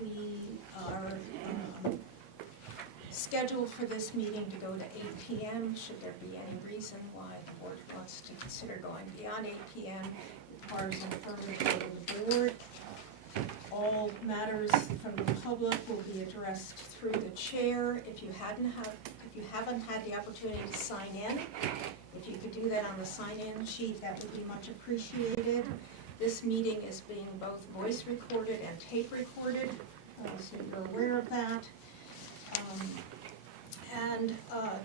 We are scheduled for this meeting to go to 8 p.m. Should there be any reason why the board wants to consider going beyond 8 p.m., requires an affirmative vote of the board. All matters from the public will be addressed through the chair. If you haven't had the opportunity to sign in, if you could do that on the sign-in sheet, that would be much appreciated. This meeting is being both voice recorded and tape recorded, so you're aware of that.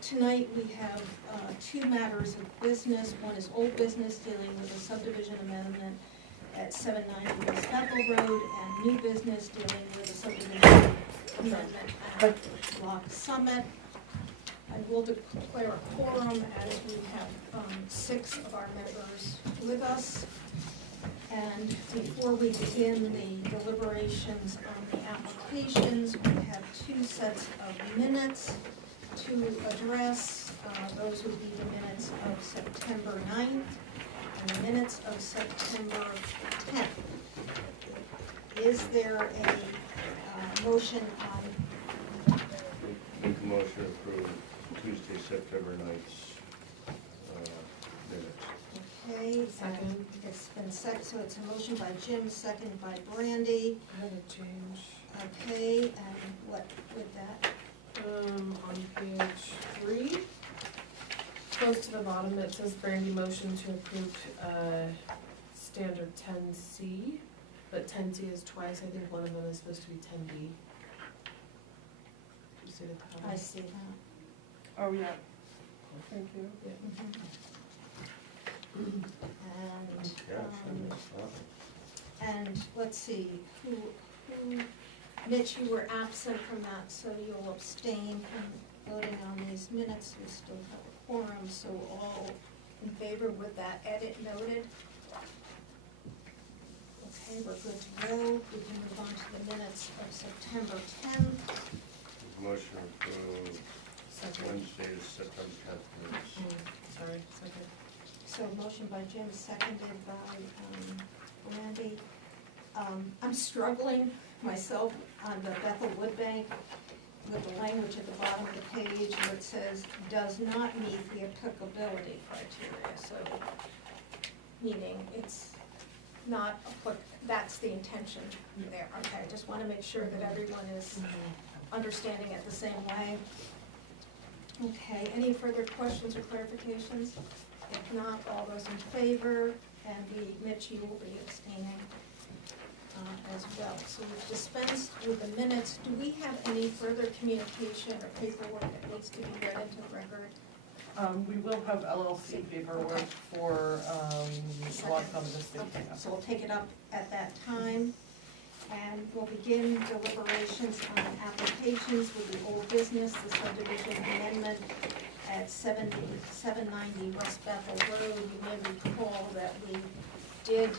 Tonight we have two matters of business. One is old business dealing with a subdivision amendment at 790 West Bethel Road, and new business dealing with a subdivision amendment at Lock Summit. I will declare a quorum as we have 6 of our members with us. And before we begin the deliberations on the applications, we have 2 sets of minutes to address. Those would be the minutes of September 9th and the minutes of September 10th. Is there a motion on? Make a motion to approve Tuesday, September 9th minutes. Okay, Second. It's been second, so it's a motion by Jim, second by Brandy. I had a change. Okay, and what with that? On page 3, close to the bottom, it says Brandy motion to approve standard 10C, but 10C is twice. I think one of them is supposed to be 10B. You see the top? I see that. Oh, yeah. Thank you. Yeah. And let's see, who, Mitch, you were absent from that, so you'll abstain from voting on these minutes. We still have a quorum, so all in favor with that edit noted? Okay, we're good to go. We can move on to the minutes of September 10th. Motion to approve Second. Wednesday, September 10th minutes. Sorry, second. So motion by Jim, seconded by Randy. I'm struggling myself on the Bethel Wood Bank with the language at the bottom of the page where it says does not meet the applicability criteria. So meaning it's not, that's the intention there. Okay, I just want to make sure that everyone is understanding it the same way. Okay, any further questions or clarifications? If not, all those in favor, and Mitch, you will be abstaining as well. So we've dispensed with the minutes. Do we have any further communication or paperwork that needs to be read into the record? We will have LLC paperwork for Lock Summit Estate. Okay, so we'll take it up at that time. And we'll begin deliberations on applications with the old business, the subdivision amendment at 790 West Bethel Road. You may recall that we did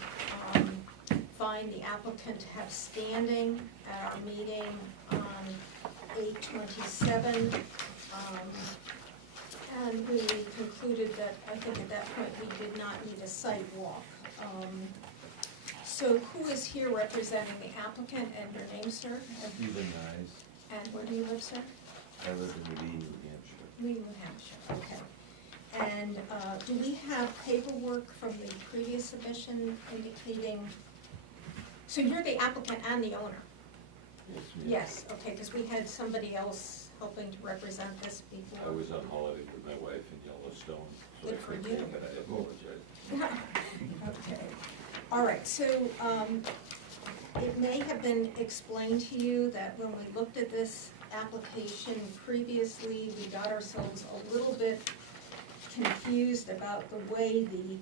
find the applicant to have standing at our meeting on 8/27. And we concluded that, I think at that point, we did not need a site walk. So who is here representing the applicant, and your name, sir? Stephen Nyes. And where do you live, sir? I live in Lee, New Hampshire. Lee, New Hampshire, okay. And do we have paperwork from the previous submission indicating, so you're the applicant and the owner? Yes, ma'am. Yes, okay, because we had somebody else helping to represent this before. I was on holiday with my wife in Yellowstone, so Good I for couldn't you. make it. I apologize. Okay, all right, so it may have been explained to you that when we looked at this application previously, we got ourselves a little bit confused about the way the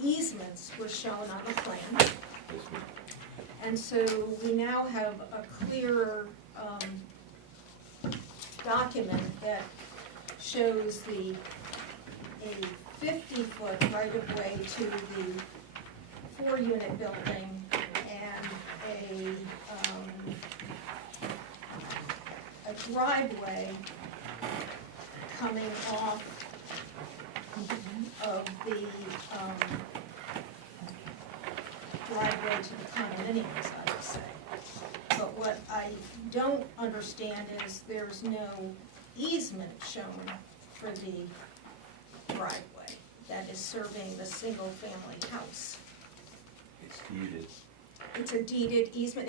easements were shown on the plan. Yes, ma'am. And so we now have a clearer document that shows a 50-foot right-of-way to the 4-unit building and a driveway coming off of the driveway to the condominiums, I would say. I don't understand is there's no easement shown for the driveway that is serving the single-family house. It's deeded. It's a deeded easement,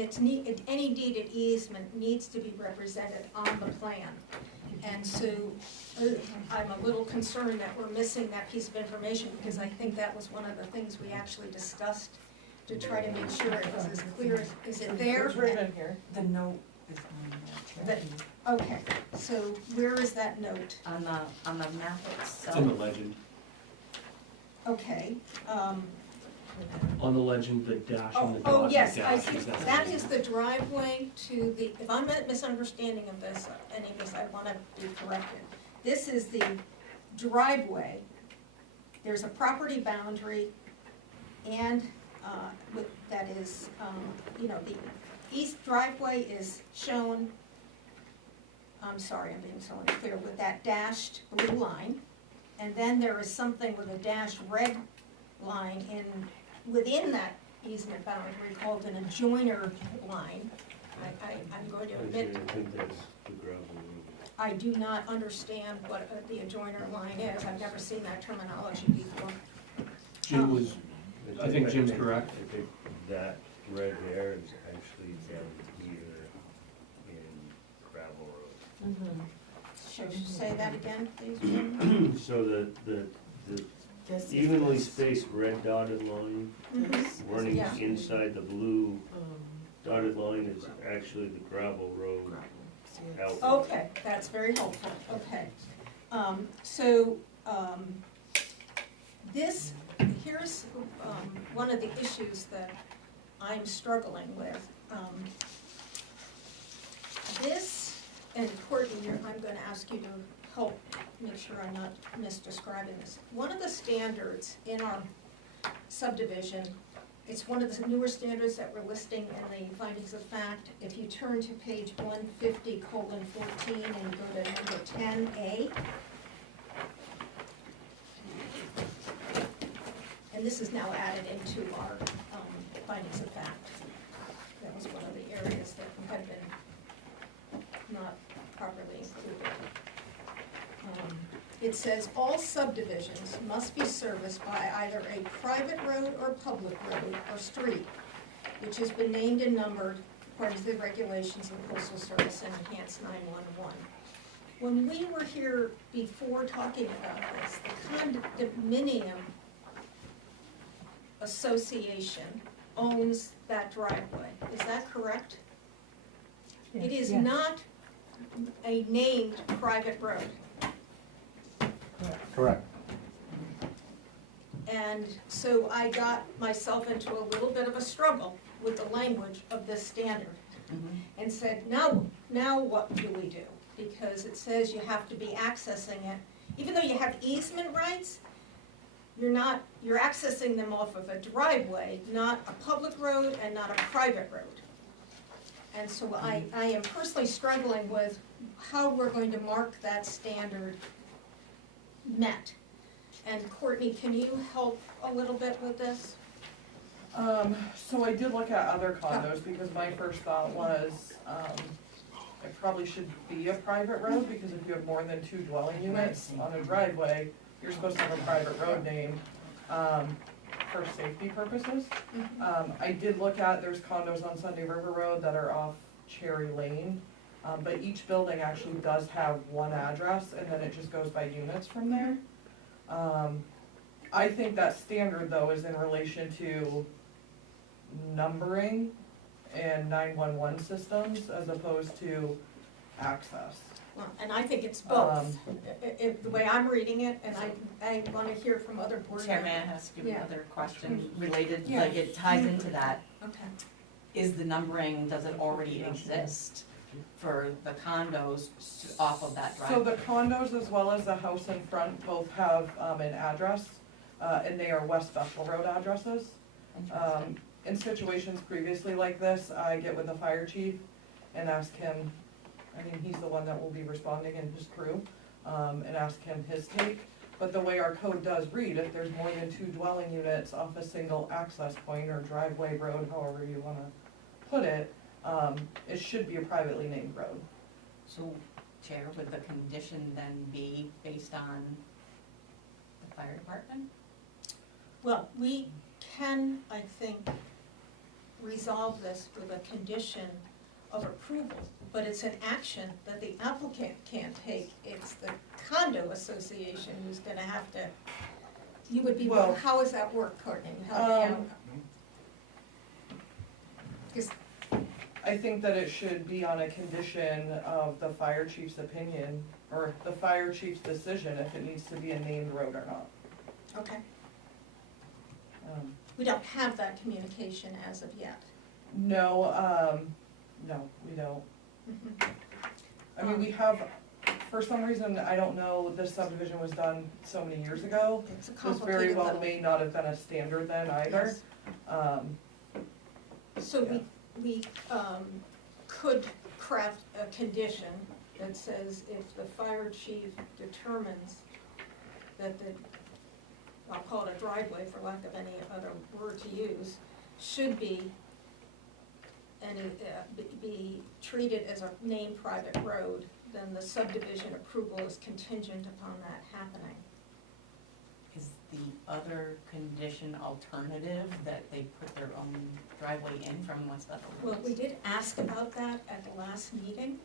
any deeded easement needs to be represented on the plan. And so, I'm a little concerned that we're missing that piece of information, because I think that was one of the things we actually discussed to try to make sure it was as clear as, is it there? It's written in here. The note is on That- Okay, so where is that note? the, on the map It's in the itself. legend. Okay, On the legend, the dash and the dot. oh, and yes, the I dash see, is that is the driveway to the, if I'm a misunderstanding of this, any of this, I wanna be corrected. This is the driveway, there's a property boundary, and, that is, you know, the east driveway is shown, I'm sorry, I'm being so unclear, with that dashed blue line, and then there is something with a dashed red line within that easement boundary called an adjoiner line. I'm going to admit, I think that's the gravel road. I do not understand what the adjoiner line is, I've never seen that terminology before. Jim was, I think Jim's correct. I think that red hair is actually down here in gravel road. Should you say that again, please, Jim? So the This is evenly this. spaced red dotted line Mhm. running Yeah. inside the blue Um, dotted line is actually the gravel road See, it's- out. Okay, that's very helpful, okay. This, here's one of the issues that I'm struggling with. This, and Courtney, I'm gonna ask you to help make sure I'm not misdescribing this. One of the standards in our subdivision, it's one of the newer standards that we're listing in the findings of fact. If you turn to page 150:14 and go to number 10A. And this is now added into our findings of fact. That was one of the areas that had been not properly included. It says, all subdivisions must be serviced by either a private road or public road or street, which has been named and numbered according to the regulations of the Postal Service and Enhanced 911. When we were here before talking about this, the condominium association owns that driveway, is that correct? It is not a named private road. Correct. And so I got myself into a little bit of a struggle with the language of this standard Mhm. and said, now what do we do? Because it says you have to be accessing it, even though you have easement rights, you're accessing them off of a driveway, not a public road and not a private road. And so I am personally struggling with how we're going to mark that standard met. And Courtney, can you help a little bit with this? So I did look at other condos, because my first thought was, it probably should be a private road, because if you have more than 2 dwelling units on a driveway, you're supposed to have a private road name, for safety purposes. I did look at, there's condos on Sunday River Road that are off Cherry Lane, but each building actually does have one address, and then it just goes by units from there. I think that standard, though, is in relation to numbering and 911 systems as opposed to access. Well, and I think it's both, the way I'm reading it, and I wanna hear from other board Chair, may I members. ask you Yeah. another question related, Yeah. like it ties into that? Okay. Is the numbering, does it already exist for the condos off of that So driveway? the condos as well as the house in front both have an address, and they are West Special Road addresses. Interesting. In situations previously like this, I get with the fire chief and ask him, I mean, he's the one that will be responding in his crew, and ask him his take. But the way our code does read, if there's more than 2 dwelling units off a single access point or driveway road, however you wanna put it, it should be a privately named road. So, Chair, would the condition then be based on the fire department? Well, we can, I think, resolve this with a condition of approval, but it's an action that the applicant can't take. It's the condo association who's gonna have to, you would be, Well, how does that work, Courtney? Help me out. 'Cause I think that it should be on a condition of the fire chief's opinion, or the fire chief's decision if it needs to be a named road or not. okay, Um, we don't have that communication as of yet. No, no, we don't. Mhm. I mean, we have, for some reason, I don't know, this subdivision was done so many years ago. It's a So it's very complicated well little. may not have been a standard then either. Yes. So Yeah. we could craft a condition that says if the fire chief determines that the, I'll call it a driveway for lack of any other word to use, should be, and be treated as a named private road, then the subdivision approval is contingent upon that happening. Is the other condition alternative that they put their own driveway in from West Bethel Well, Road? we did ask about that at the last meeting,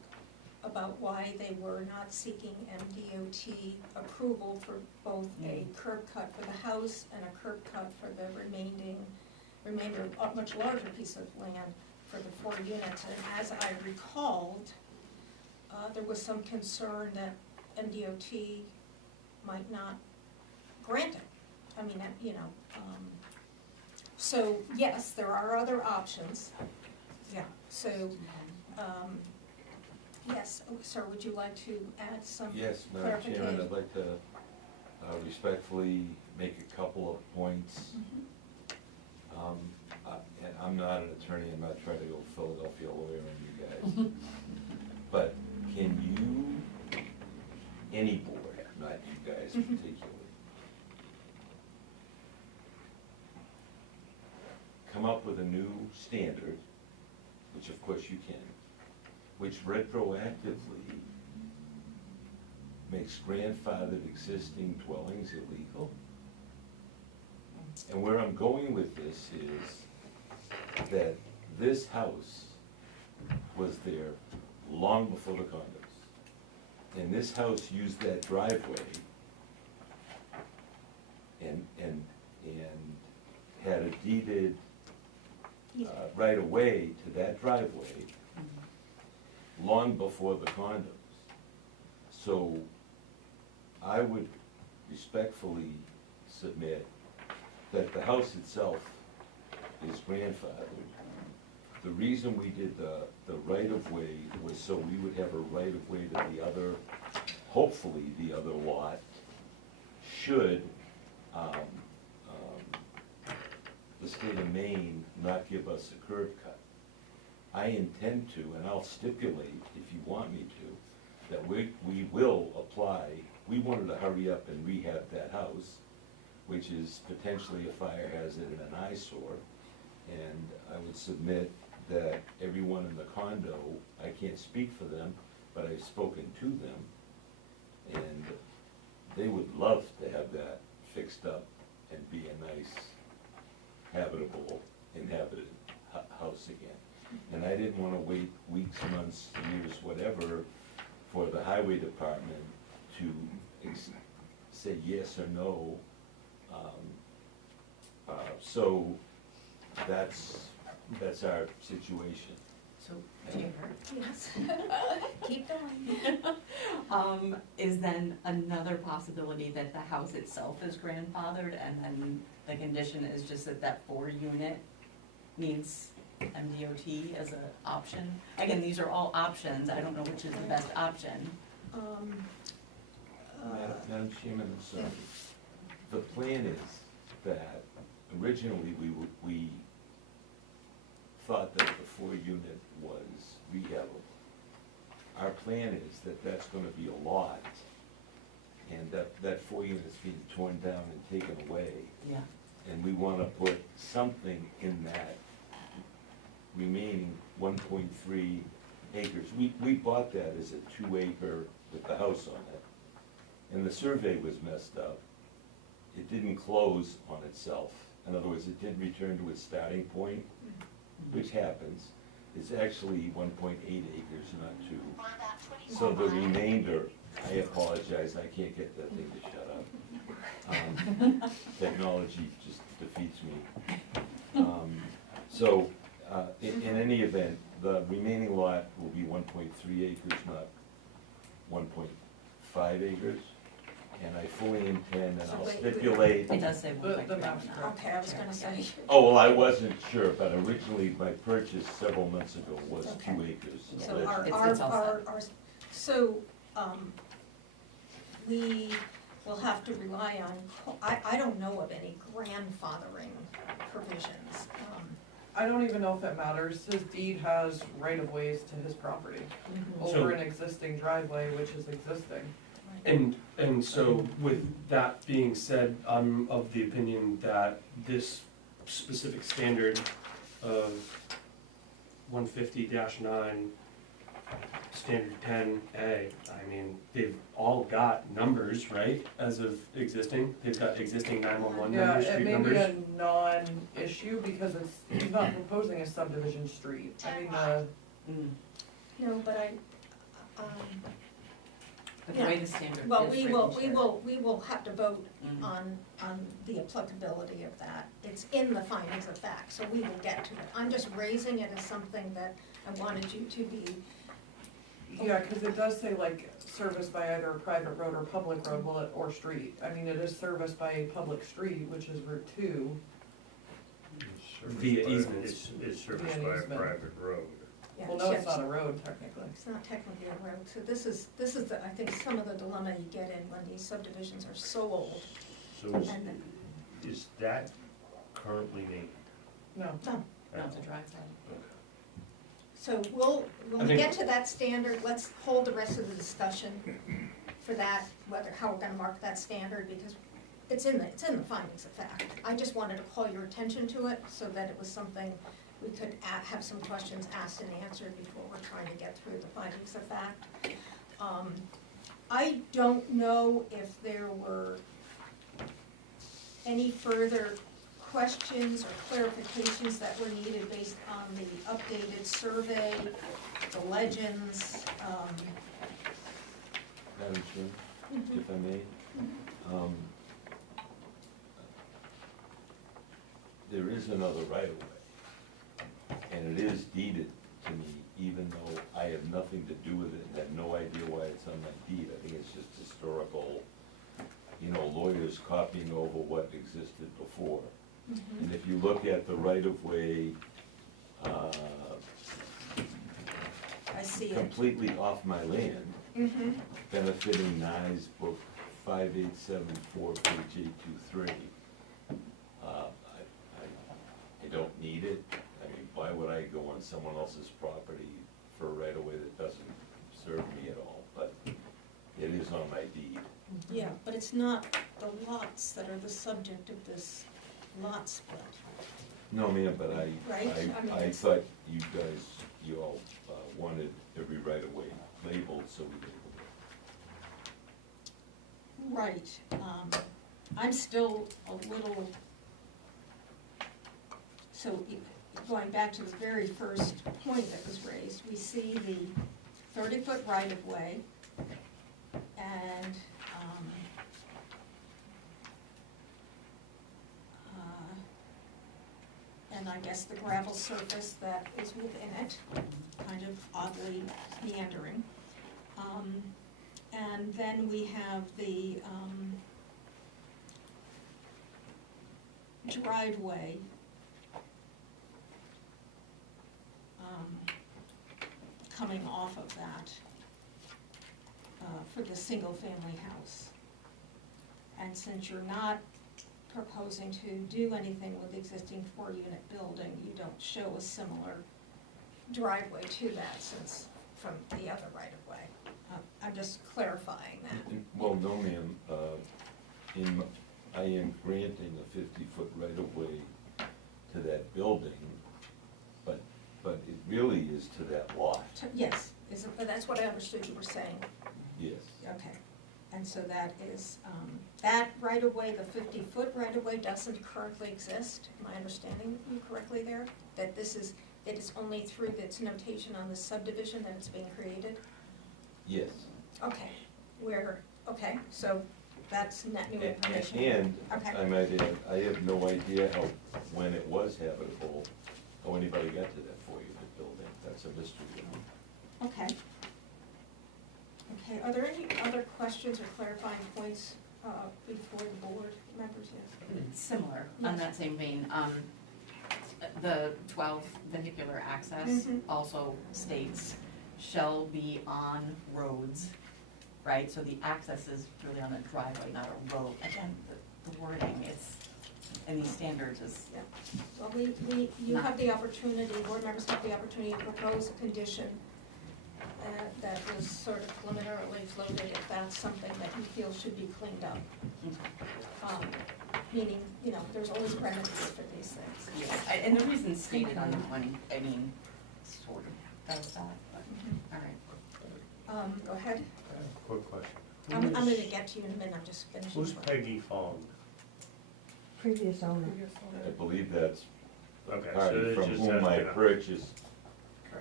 about why they were not seeking MDOT approval for both a curb cut for the house and a curb cut for the remainder, a much larger piece of land for the 4 units. And as I recalled, there was some concern that MDOT might not grant it. I mean, so yes, there are other options. Yeah, so, yes, sir, would you like to add some Yes, Madam Chairman, clarification? I'd like to respectfully make a couple of points. Mhm. And I'm not an attorney, I'm not trying to go Philadelphia lawyer on you guys. But can you, any board, not you guys Mhm. particularly, come up with a new standard, which of course you can, which retroactively makes grandfathered existing dwellings illegal? And where I'm going with this is that this house was there long before the condos. And this house used that driveway and had a deeded right of way to that driveway long before the condos. So I would respectfully submit that the house itself is grandfathered. The reason we did the right-of-way was so we would have a right-of-way to the other, hopefully the other lot, should the state of Maine not give us a curb cut. I intend to, and I'll stipulate, if you want me to, that we will apply. We wanted to hurry up and rehab that house, which is potentially a fire hazard and an eyesore. And I would submit that everyone in the condo, I can't speak for them, but I've spoken to them, and they would love to have that fixed up and be a nice, habitable, inhabited house again. And I didn't wanna wait weeks, months, years, whatever, for the highway department to say yes or no. So that's our situation. So, Chair, Yes. Keep going. is then another possibility that the house itself is grandfathered and then the condition is just that 4-unit needs MDOT as an option? Again, these are all options, I don't know which is the best option. Madam Chairman, I'm sorry. The plan is that originally we thought that the 4-unit was rehabable. Our plan is that that's gonna be a lot, and that 4 unit's being torn down and taken away. Yeah. And we wanna put something in that remaining 1.3 acres. We bought that as a 2-acre with the house on it, and the survey was messed up. It didn't close on itself. In other words, it didn't return to its starting point, which happens. It's actually 1.8 acres, not 2. So the remainder, I apologize, I can't get that thing to shut up. Technology just defeats me. So, in any event, the remaining lot will be 1.3 acres, not 1.5 acres. And I fully intend, and So I'll wait, stipulate. It does say The 1.3 map's on correct. Okay, I was gonna say. Oh, well, I wasn't sure, but originally my purchase several months ago was Okay. 2 acres. Yeah. So But- It's all set. so, we will have to rely on, I don't know of any grandfathering provisions. I don't even know if it matters, his deed has right-of-ways to his property, So- over an existing driveway, which is existing. And so with that being said, I'm of the opinion that this specific standard of 150-9, standard 10A, I mean, they've all got numbers, right, as of existing? They've got existing 911 Yeah, numbers, it street may be numbers? a non-issue because he's not proposing a subdivision street. I mean, Mm. No, but But the way the standard is well, written, we will have to vote Mhm. on the applicability of that. It's in the findings of fact, so we will get to it. I'm just raising it as something that I wanted you to be, yeah, cause it does say like serviced by either a private road or public road, well, or street. I mean, it is serviced by a public street, which is Route 2. Via easements. It's serviced Via by a easement. private road. yeah. Well, no, it's yes. not a road technically. It's not technically a road, so this is the, I think, some of the dilemma you get in when these subdivisions are so old. So And is that currently named? No. no, No, it's a driveway. so when I we think- get to that standard, let's hold the rest of the discussion for that, how we're gonna mark that standard, because it's in the findings of fact. I just wanted to call your attention to it, so that it was something we could have some questions asked and answered before we're trying to get through the findings of fact. I don't know if there were any further questions or clarifications that were needed based on the updated survey, the legends. Madam Chair, if I may. There is another right-of-way, and it is deeded to me, even though I have nothing to do with it and have no idea why it's on my deed. I think it's just historical, lawyers copying over what existed before. And if you look at the right-of-way, I see it. completely off my land, Mm-hmm. benefiting Nye's book 5874, page 823. I don't need it. I mean, why would I go on someone else's property for a right-of-way that doesn't serve me at all? But it is on my deed. Yeah, but it's not the lots that are the subject of this lot split. No, ma'am, but Right, I mean, I it's- thought you all wanted every right-of-way labeled, so we labeled it. Right, I'm still a little, so going back to the very first point that was raised, we see the 30-foot right-of-way and, and I guess the gravel surface that is within it, kind of oddly meandering. And then we have the driveway coming off of that for the single-family house. And since you're not proposing to do anything with the existing 4-unit building, you don't show a similar driveway to that since from the other right-of-way. I'm just clarifying that. Well, no, ma'am, I am granting a 50-foot right-of-way to that building, but really is to that lot, Yes, but that's what I understood you were saying. yes. Okay, and so that is, that right-of-way, the 50-foot right-of-way doesn't currently exist, am I understanding you correctly there? That this is, that it's only through this notation on the subdivision that it's being created? Yes. Okay, okay, so that's net new information. And Okay. I might add, I have no idea how, when it was habitable, how anybody got to that four-unit building. That's a mystery to me. Okay. Okay, are there any other questions or clarifying points before the board members? Yes. Similar, Yes. on that same vein, the 12 vehicular access Mhm. also states shall be on roads, right? So the access is really on a driveway, not a road. Again, the wording is, in these standards is, Yeah, well, you have the opportunity, board members have the opportunity to propose a condition that was sort of preliminarily floated, if that's something that you feel should be cleaned up. Meaning, you know, there's always remedies for these things. yeah, and the reason stated on the one, I mean, sort of does that, but, all right. Go ahead. Quick question. I'm gonna get to you in a minute, I'm just finishing. Who's Peggy Fong? Previous owner. I believe that's the Okay, so party it from just whom has I been purchased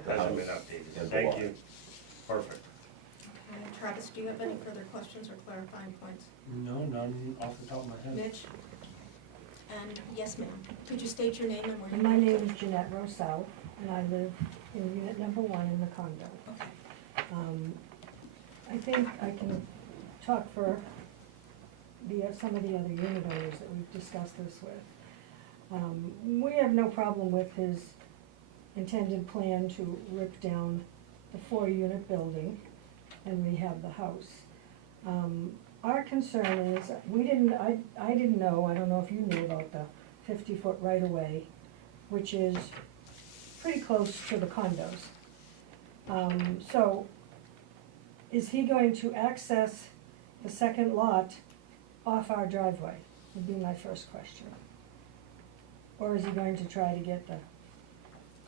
the Hasn't been house updated. and the Thank lot. you. Perfect. Okay, Travis, do you have any further questions or clarifying points? No, none off the top of my head. Mitch? And yes, ma'am. Could you state your name and where you My live? name is Jeanette Rosell, and I live in unit number 1 in the condo. Okay. I think I can talk for some of the other unit owners that we've discussed this with. We have no problem with his intended plan to rip down the 4-unit building and rehab the house. Our concern is, I didn't know, I don't know if you knew about the 50-foot right-of-way, which is pretty close to the condos. So, is he going to access the second lot off our driveway, would be my first question. Or is he going to try to get the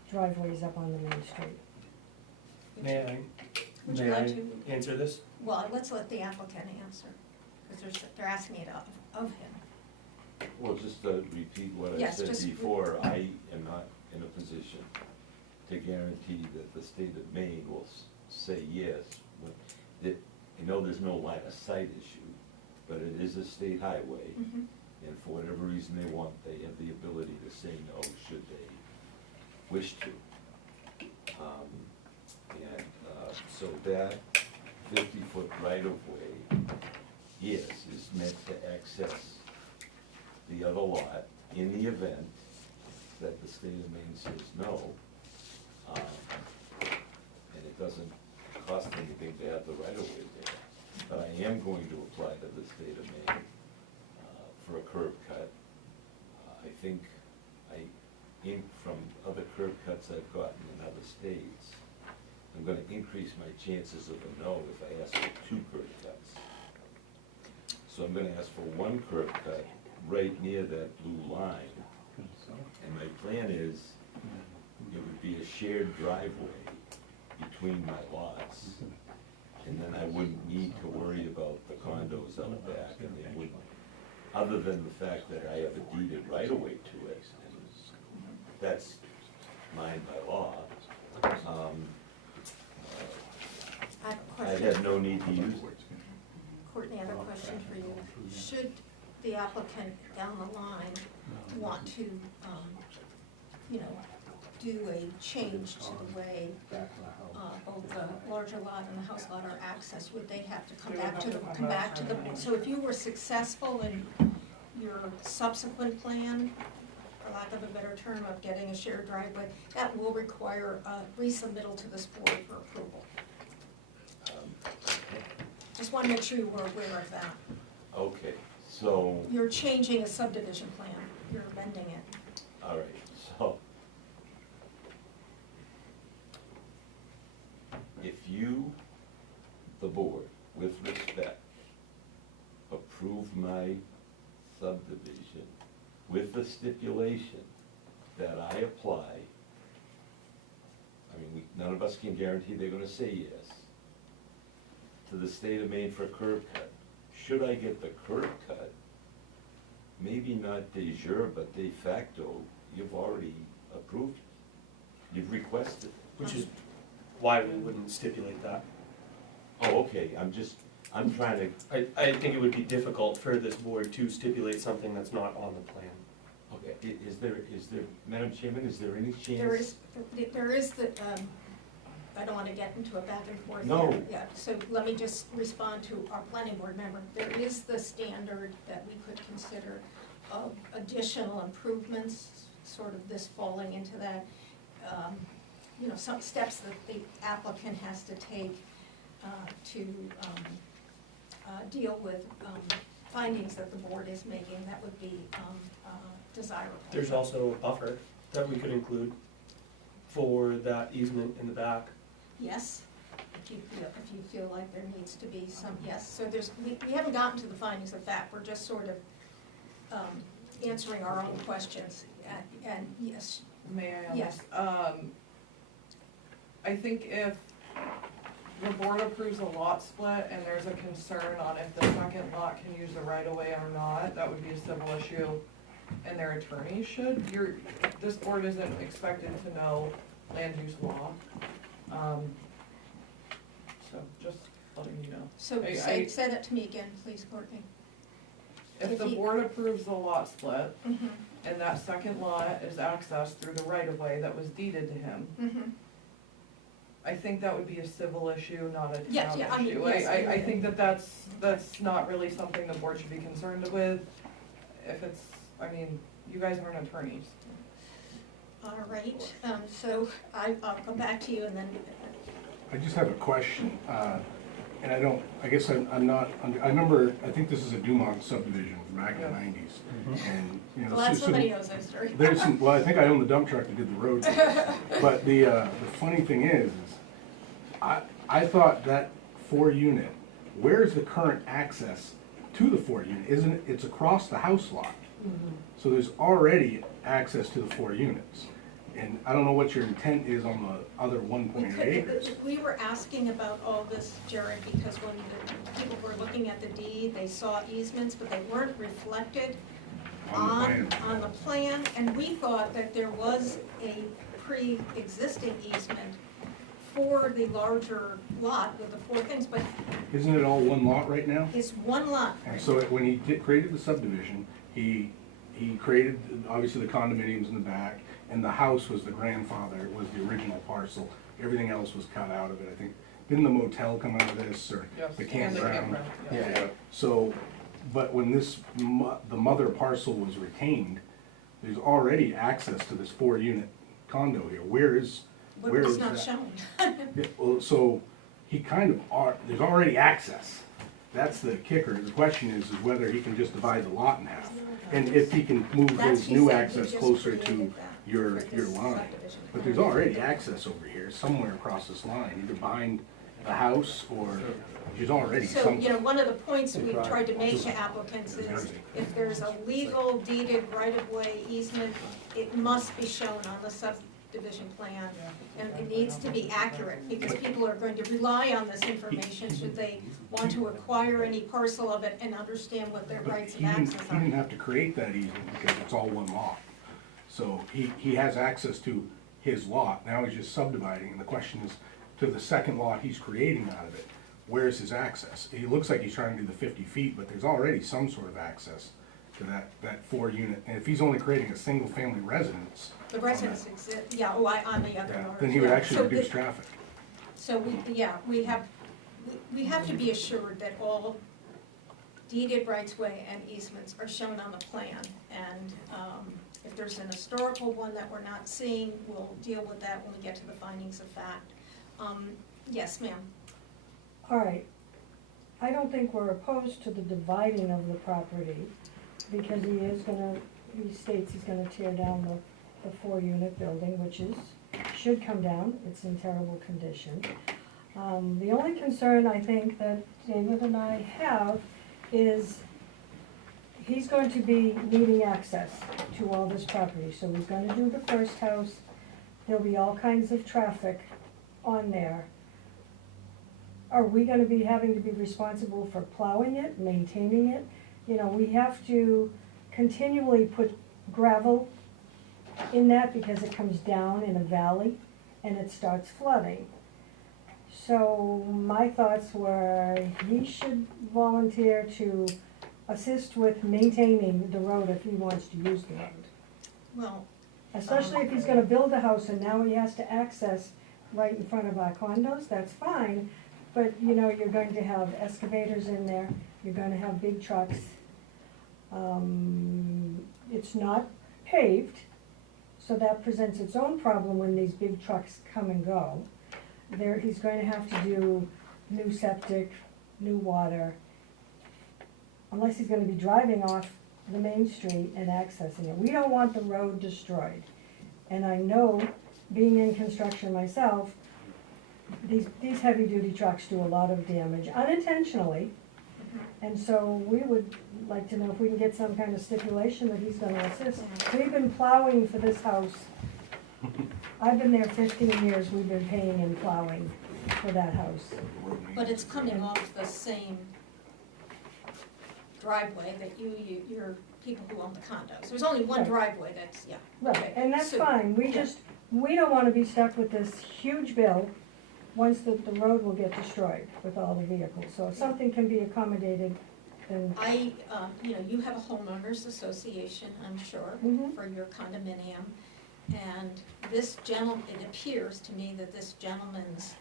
driveways up on the main street? May Would you I like to? answer this? Well, let's let the applicant answer, because they're asking it of him. Well, just to repeat what I Yes, said just- before, I am not in a position to guarantee that the state of Maine will say yes. I know there's no line of sight issue, but it is a state highway, Mhm. and for whatever reason they want, they have the ability to say no should they wish to. So that 50-foot right-of-way, yes, is meant to access the other lot in the event that the state of Maine says no. And it doesn't cost anything to have the right-of-way there. But I am going to apply to the state of Maine for a curb cut. I think from other curb cuts I've gotten in other states, I'm gonna increase my chances of a no if I ask for 2 curb cuts. So I'm gonna ask for 1 curb cut right near that blue line. And my plan is, it would be a shared driveway between my lots. And then I wouldn't need to worry about the condos out back, and they wouldn't, other than the fact that I have a deeded right-of-way to it, and that's mine by law. I have a I question. had no need to use it. Courtney, I have a question for you. Should the applicant down the line want to, you know, do a change to the way both the larger lot and the house lot are accessed, would they have to come back to the, so if you were successful in your subsequent plan, for lack of a better term, of getting a shared driveway, that will require a resubmittal to this board for approval. Just want to make sure you were aware of that. Okay, so, You're changing a subdivision plan, you're amending it. all right, so. If you, the board, with respect, approve my subdivision with the stipulation that I apply I mean, none of us can guarantee they're gonna say yes, to the state of Maine for a curb cut. Should I get the curb cut, maybe not de jure, but de facto, you've already approved it. You've requested. Which is why we wouldn't stipulate that. Oh, okay, I'm trying to, I think it would be difficult for this board to stipulate something that's not on the plan. okay, is there, Madam Chairman, is there any chance? There is the, I don't wanna get into a back and forth No. here. Yeah, so let me just respond to our planning board member. There is the standard that we could consider of additional improvements, sort of this falling into that. You know, some steps that the applicant has to take to deal with findings that the board is making, that would be desirable. There's also a buffer that we could include for that easement in the back. Yes, if you feel like there needs to be some, yes, so we haven't gotten to the findings of fact, we're just sort of answering our own questions, and yes. May I? Yes. I think if the board approves a lot split and there's a concern on if the second lot can use the right of way or not, that would be a civil issue, and their attorney should. This board isn't expected to know land use law. So just letting you know. So say that to me again, please, Courtney. If the board approves the lot split, Mm-hmm, and that second lot is accessed through the right of way that was deeded to him, mm-hmm. I think that would be a civil issue, not a town Yes, yeah, I mean, issue. yes, I think that's not really something the board should be concerned with. If it's, I mean, you guys aren't attorneys. All right, so I'll come back to you and then, I just have a question, and I guess I'm not, I remember, I think this is a Dumont subdivision from back in the nineties, and, you know. glad so- somebody knows that story. There's some, well, I think I own the dump truck that did the road. But the funny thing is I thought that 4-unit, where's the current access to the 4-unit? Isn't it, it's across the house lot. So there's already access to the 4 units. And I don't know what your intent is on the other 1.8 acres. We were asking about all this, Jared, because when the people were looking at the deed, they saw easements, but they weren't reflected on the plan, and we thought that there was a pre-existing easement for the larger lot with the 4 things, but Isn't it all one lot right now? it's one lot. And so when he created the subdivision, he created, obviously, the condominiums in the back, and the house was the grandfather, was the original parcel. Everything else was cut out of it, I think. Didn't the motel come out of this, or Yes, the and the campground? campground, Yeah, so, but when this, the mother parcel was retained, there's already access to this 4-unit condo here. Where is But that? it's not shown. Yeah, well, so he kind of there's already access. That's the kicker. The question is whether he can just divide the lot in half. And if he can move That's, his he new said, he access just closer to created that your for this line. subdivision. But there's already access over here, somewhere across this line, either behind the house or there's already So, some. you know, one of the points we've tried to make to applicants is if there's a legal deeded right-of-way easement, it must be shown on the subdivision plan. And it needs to be accurate, because people are going to rely on this information should they want to acquire any parcel of it and understand what their But rights of he access didn't are. have to create that easement because it's all one lot. So he has access to his lot, now he's just subdividing, and the question is, to the second lot he's creating out of it, where's his access? He looks like he's trying to do the 50 feet, but there's already some sort of access to that 4-unit, and if he's only creating a single-family residence. The residents exist, yeah, oh, on the other Yeah, yard. then he would yeah. actually So reduce the- traffic. So we have to be assured that all deeded rights-of-way and easements are shown on the plan. And if there's an historical one that we're not seeing, we'll deal with that when we get to the findings of fact. Yes, ma'am. All right, I don't think we're opposed to the dividing of the property, because he states he's gonna tear down the 4-unit building, which should come down, it's in terrible condition. The only concern I think that David and I have is he's going to be needing access to all this property, so he's gonna do the first house there'll be all kinds of traffic on there. Are we gonna be having to be responsible for plowing it, maintaining it? You know, we have to continually put gravel in that because it comes down in a valley and it starts flooding. So my thoughts were, he should volunteer to assist with maintaining the road if he wants to use the road. Well, Especially if he's gonna build a house and now he has to access right in front of our condos, that's fine. But, you know, you're going to have excavators in there, you're gonna have big trucks. It's not paved, so that presents its own problem when these big trucks come and go. There, he's going to have to do new septic, new water, unless he's gonna be driving off the main street and accessing it. We don't want the road destroyed. And I know, being in construction myself, these heavy-duty trucks do a lot of damage unintentionally. And so we would like to know if we can get some kind of stipulation that he's gonna assist. We've been plowing for this house. I've been there 15 years, we've been paying in plowing for that house. but it's coming off the same driveway that your people who own the condos. There's only one Right. driveway that's, yeah. Right, Okay, and that's so- fine, yeah. we don't wanna be stuck with this huge bill once the road will get destroyed with all the vehicles. So if something can be accommodated, then, You have a homeowners association, I'm sure, Mhm. for your condominium. And this gentleman, it appears to me that this gentleman's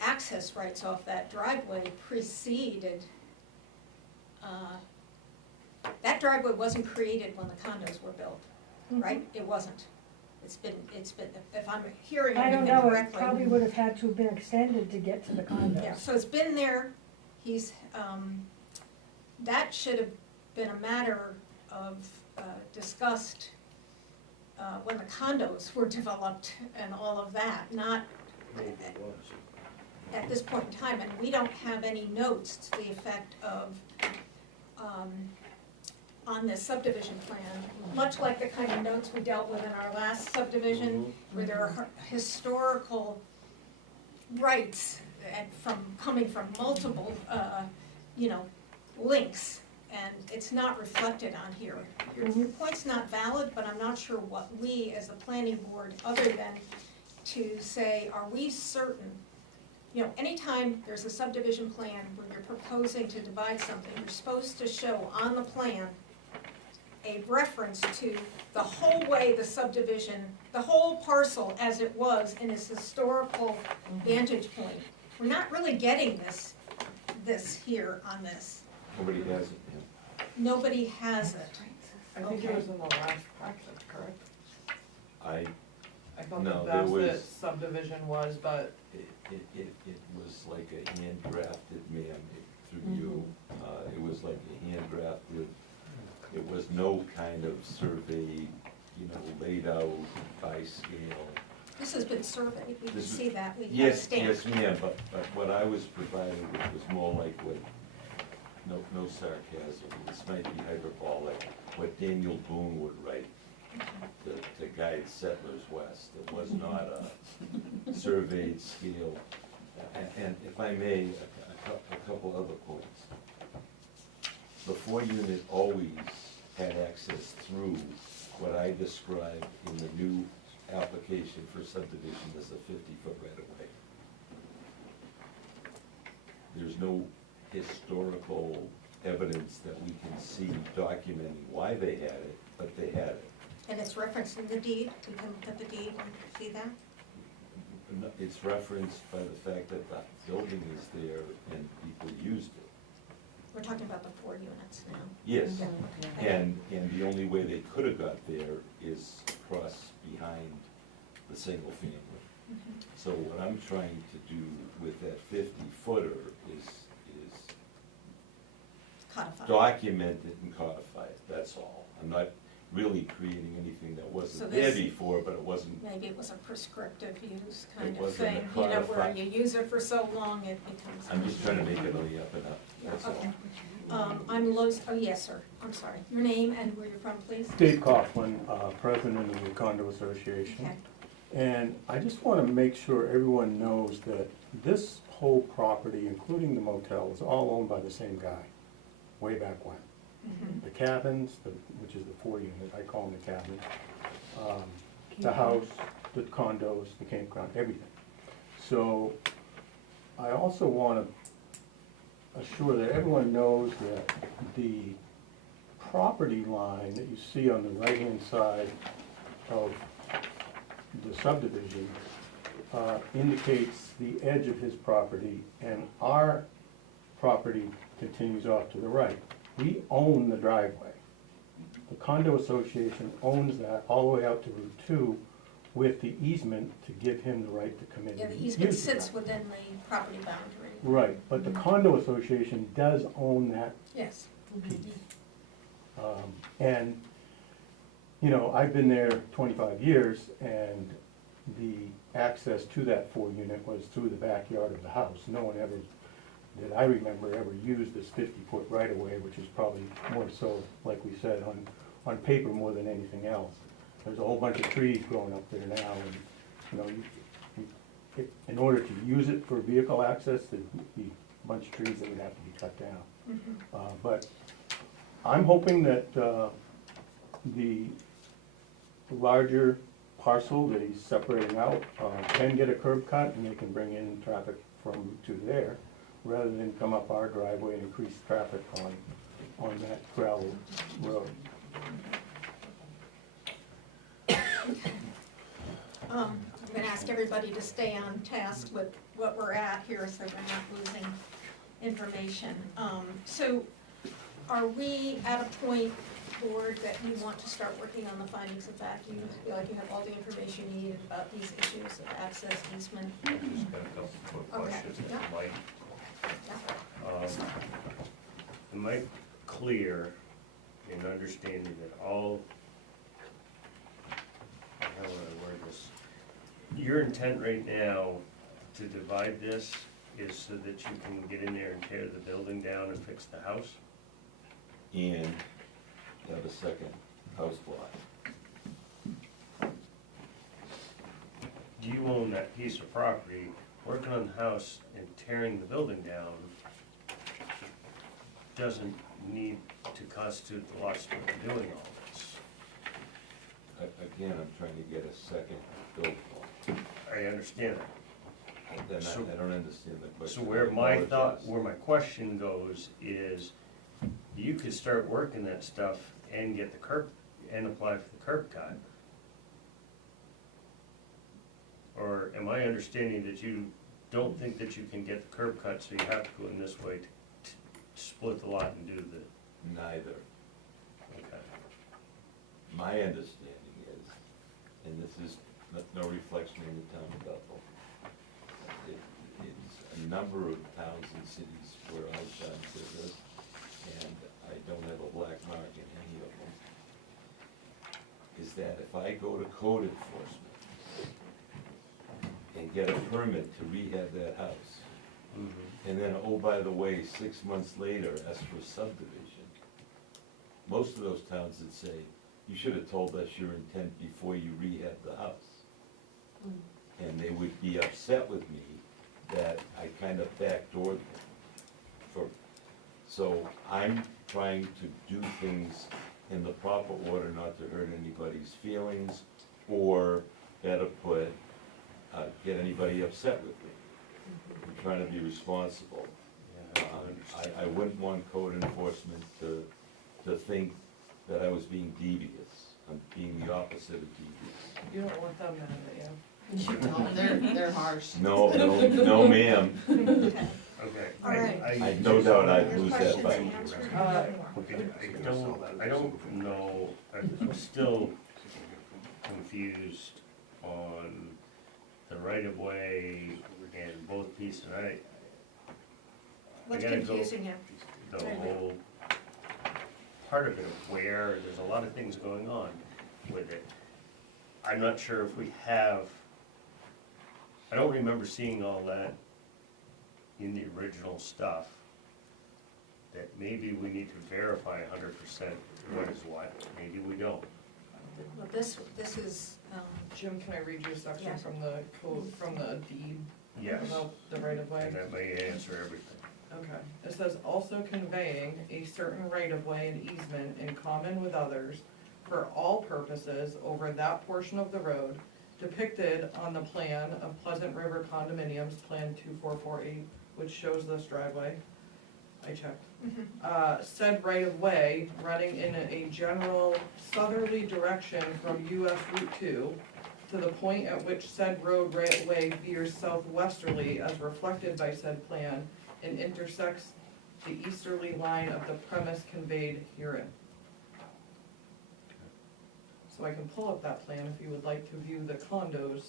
access rights off that driveway preceded, that driveway wasn't created when the condos were built, right? It wasn't. It's been, if I'm hearing I don't everything know, it correctly. probably would have had to have been extended to get to the Yeah, condos. so it's been there, he's, that should have been a matter of discussed when the condos were developed and all of that, not Maybe it was. at this point in time. And we don't have any notes to the effect of, on this subdivision plan, much like the kind of notes we dealt with in our last subdivision, where there are historical rights and coming from multiple, links, and it's not reflected on here. Your point's not valid, but I'm not sure what we, as the planning board, other than to say, are we certain? Anytime there's a subdivision plan where you're proposing to divide something, you're supposed to show on the plan a reference to the whole way the subdivision, the whole parcel as it was in its historical vantage point. We're not really getting this here on this. Nobody has it, yeah. Nobody has it. I think Okay. it was in the last practice, correct? I thought No, that that's there what was- subdivision was, but It was like a hand drafted, ma'am, through you. It was like a hand drafted, it was no kind of survey, laid out by scale. This has been surveyed, we can This is- see that, we have a Yes, stamp. yes, ma'am, but what I was provided with was more like what, no sarcasm, this might be hyperbolic, what Daniel Boone would write to guide settlers west. It was not a surveyed scale. And if I may, a couple other points. The 4-unit always had access through what I described in the new application for subdivision as a 50-foot right-of-way. There's no historical evidence that we can see documenting why they had it, but they had it. And it's referenced in the deed, we can look at the deed and see that? It's referenced by the fact that the building is there and people used it. We're talking about the 4 units now. Yes, Okay. and the only way they could have got there is across behind the single family. So what I'm trying to do with that 50-footer is Codified. document it and codify it, that's all. I'm not really creating anything that So wasn't there this- before, but it wasn't, Maybe it was a prescriptive use kind It of wasn't a thing, where codified- you use it for so long, it becomes. I'm just trying to make it on the up and up, that's all. Okay. I'm Lois, oh, yes, sir, I'm sorry. Your name and where you're from, please? Dave Coughlin, president of the condo association. Okay. And I just wanna make sure everyone knows that this whole property, including the motel, is all owned by the same guy, way back when. The cabins, which is the 4 unit, I call them the cabins, the house, the condos, the campground, everything. So I also want to assure that everyone knows that the property line that you see on the right-hand side of the subdivision indicates the edge of his property, and our property continues off to the right. We own the driveway. The condo association owns that all the way out to Route 2 with the easement to give him the right to come in. Yeah, the and easement use the sits driveway. within the property boundary. Right, but the condo association does own that Yes. piece. And, you know, I've been there 25 years, and the access to that 4 unit was through the backyard of the house. No one ever, that I remember, ever used this 50-foot right-of-way, which is probably more so, like we said, on paper more than anything else. There's a whole bunch of trees growing up there now, and, you know, in order to use it for vehicle access, there'd be a bunch of trees that would have to be cut down. But I'm hoping that the larger parcel that he's separating out can get a curb cut, and they can bring in traffic from Route 2 there, rather than come up our driveway and increase traffic on that gravel road. I'm gonna ask everybody to stay on task with what we're at here, so we're not losing information. So are we at a point, board, that you want to start working on the findings of fact? You feel like you have all the information you needed about these issues of access, easement? I just got a couple quick Okay, questions yeah. that might, Yeah. am I clear in understanding that all, how would I word this? Your intent right now to divide this is so that you can get in there and tear the building down and fix the house? And have a second house lot. Do you own that piece of property, working on the house and tearing the building down doesn't need to constitute the lots for doing all this? Again, I'm trying to get a second build lot. I understand that. Then So- I don't understand the question. So where my I thought, apologize. where my question goes is, you could start working that stuff and get the curb, and apply for the curb cut. Or am I understanding that you don't think that you can get the curb cut, so you have to go in this way to split the lot and do the, Neither. okay. My understanding is, and this is no reflection on the town of Bethel, it's a number of towns and cities where I've done business, and I don't have a black mark in any of them, is that if I go to code enforcement and get a permit to rehab that house, and then, oh, by the way, 6 months later, ask for subdivision, most of those towns would say, you should have told us your intent before you rehab the house. And they would be upset with me that I kind of backdoored them. So I'm trying to do things in the proper order, not to hurt anybody's feelings, or better put, get anybody upset with me. I'm trying to be responsible. Yeah, I understand. I wouldn't want code enforcement to think that I was being devious. I'm being the opposite of devious. You don't want them mad at you. They're harsh. No, ma'am. Okay. Okay. All right. I no doubt I'd Your lose that questions fight. answered? I don't know, I'm still confused on the right-of-way and both pieces. What's gotta go- confusing you? The whole part of it, where there's a lot of things going on with it. I'm not sure if we have, I don't remember seeing all that in the original stuff, that maybe we need to verify 100% what is what, maybe we don't. Well, this is Jim, can I read you a section Yes. from the code, from the deed Yes, about the right of way? and that may answer everything. Okay, it says also conveying a certain right of way and easement in common with others for all purposes over that portion of the road depicted on the plan of Pleasant River Condominiums, Plan 2448, which shows this driveway. I checked. Said right of way running in a general southerly direction from US Route 2 to the point at which said road right of way veers southwesterly as reflected by said plan and intersects the easterly line of the premise conveyed herein. So I can pull up that plan if you would like to view the condos,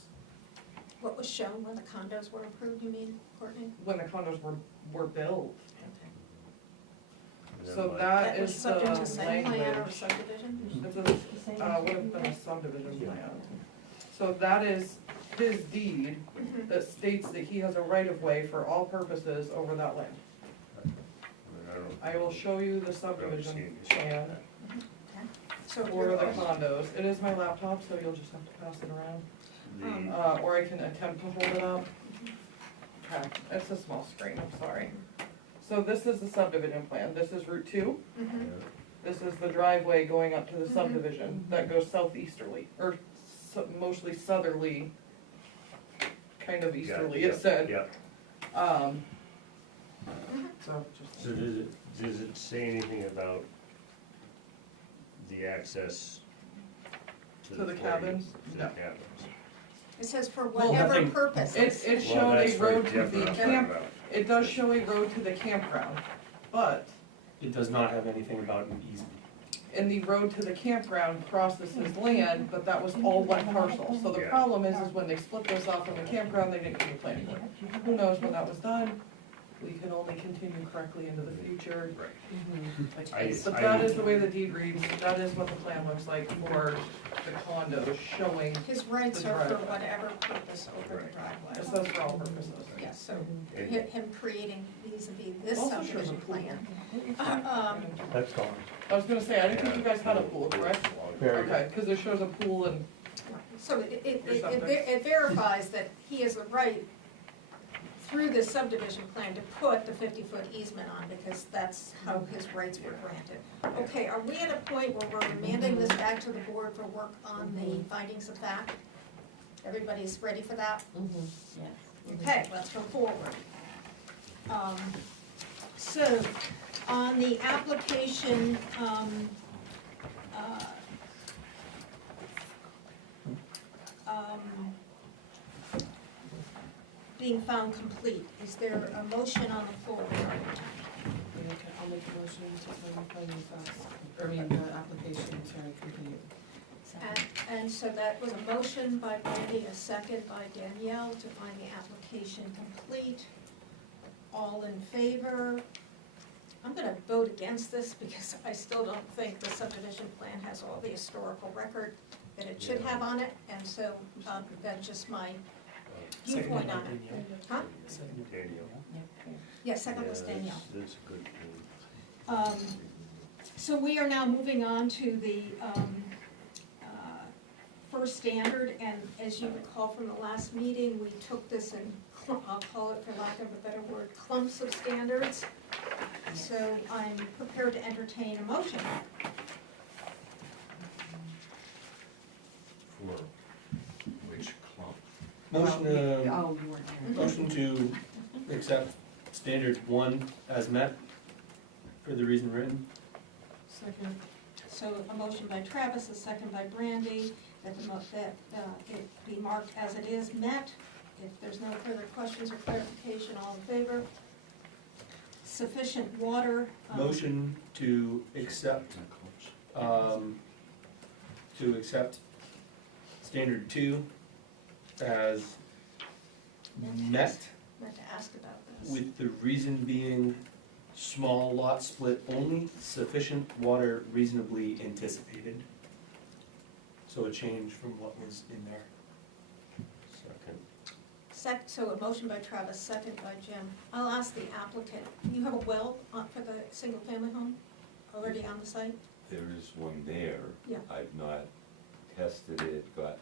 What was shown when the condos were approved, you mean, Courtney? when the condos were built. And then So like- that was is the subject to site plan or language. subdivision? It's a, The same as would have you- been a subdivision plan. So that is his deed that states that he has a right of way for all purposes over that land. I will show you the subdivision plan So if for you're, the condos. It is my laptop, so you'll just have to pass it around. The, Or I can attempt to hold it up. Okay, it's a small screen, I'm sorry. So this is the subdivision plan. This is Route 2. This is the driveway going up to the subdivision that goes southeasterly, or mostly southerly, kind of easterly, it said. Yeah, So just, so does it say anything about the access To the forty- cabins? To No. the cabins. it says for Well, whatever nothing- purpose. it Well, showed that's a very road to different, the I'm talking camp, about. it does show a road to the campground, but It does not have anything about an easement. and the road to the campground crosses his land, but that was all one parcel. So the Yeah. problem is when they split this off from the campground, they didn't do the planning board. Who knows when that was done? We can only continue correctly into the future. Right. But that is the way the deed reads, that is what the plan looks like for the condos showing, His rights The are for driveway. whatever purpose over the Right. it driveway. says for all purposes. Yes, so And- him creating vis-a-vis this Also shows a subdivision pool. plan. That's gone. I was gonna say, I didn't think you guys had a pool, correct? Very Okay, cause it shows a pool and, So it Or something. verifies that he has a right through this subdivision plan to put the 50-foot easement on, because that's how his rights were granted. Okay, are we at a point where we're remanding this back to the board for work on the findings of fact? Everybody's ready for that? Yes. Okay, let's go forward. So, on the application, being found complete, is there a motion on the floor? I'll make a motion to find findings fast, I mean, the application, sorry, continue. And so that was a motion by Brandy, a second by Danielle to find the application complete. All in favor? I'm gonna vote against this because I still don't think the subdivision plan has all the historical record that it should have on it, and so, that's just my viewpoint on it. Huh? Daniel. Yeah, second was Danielle. That's a good point. So we are now moving on to the first standard, and as you recall from the last meeting, we took this in, I'll call it, for lack of a better word, clumps of standards. So I'm prepared to entertain a motion. For which clump? Motion, Oh, you weren't here. motion to accept standard 1 as met for the reason written. Second. So a motion by Travis, a second by Brandy, that it be marked as it is met. If there's no further questions or clarification, all in favor? Sufficient water. Motion to accept, standard 2 as met, Meant to ask about this. with the reason being small lot split only, sufficient water reasonably anticipated. So a change from what was in there. Second. So a motion by Travis, second by Jim. I'll ask the applicant, you have a well for the single-family home already on the site? There is one there. Yeah. I've not tested it, gotten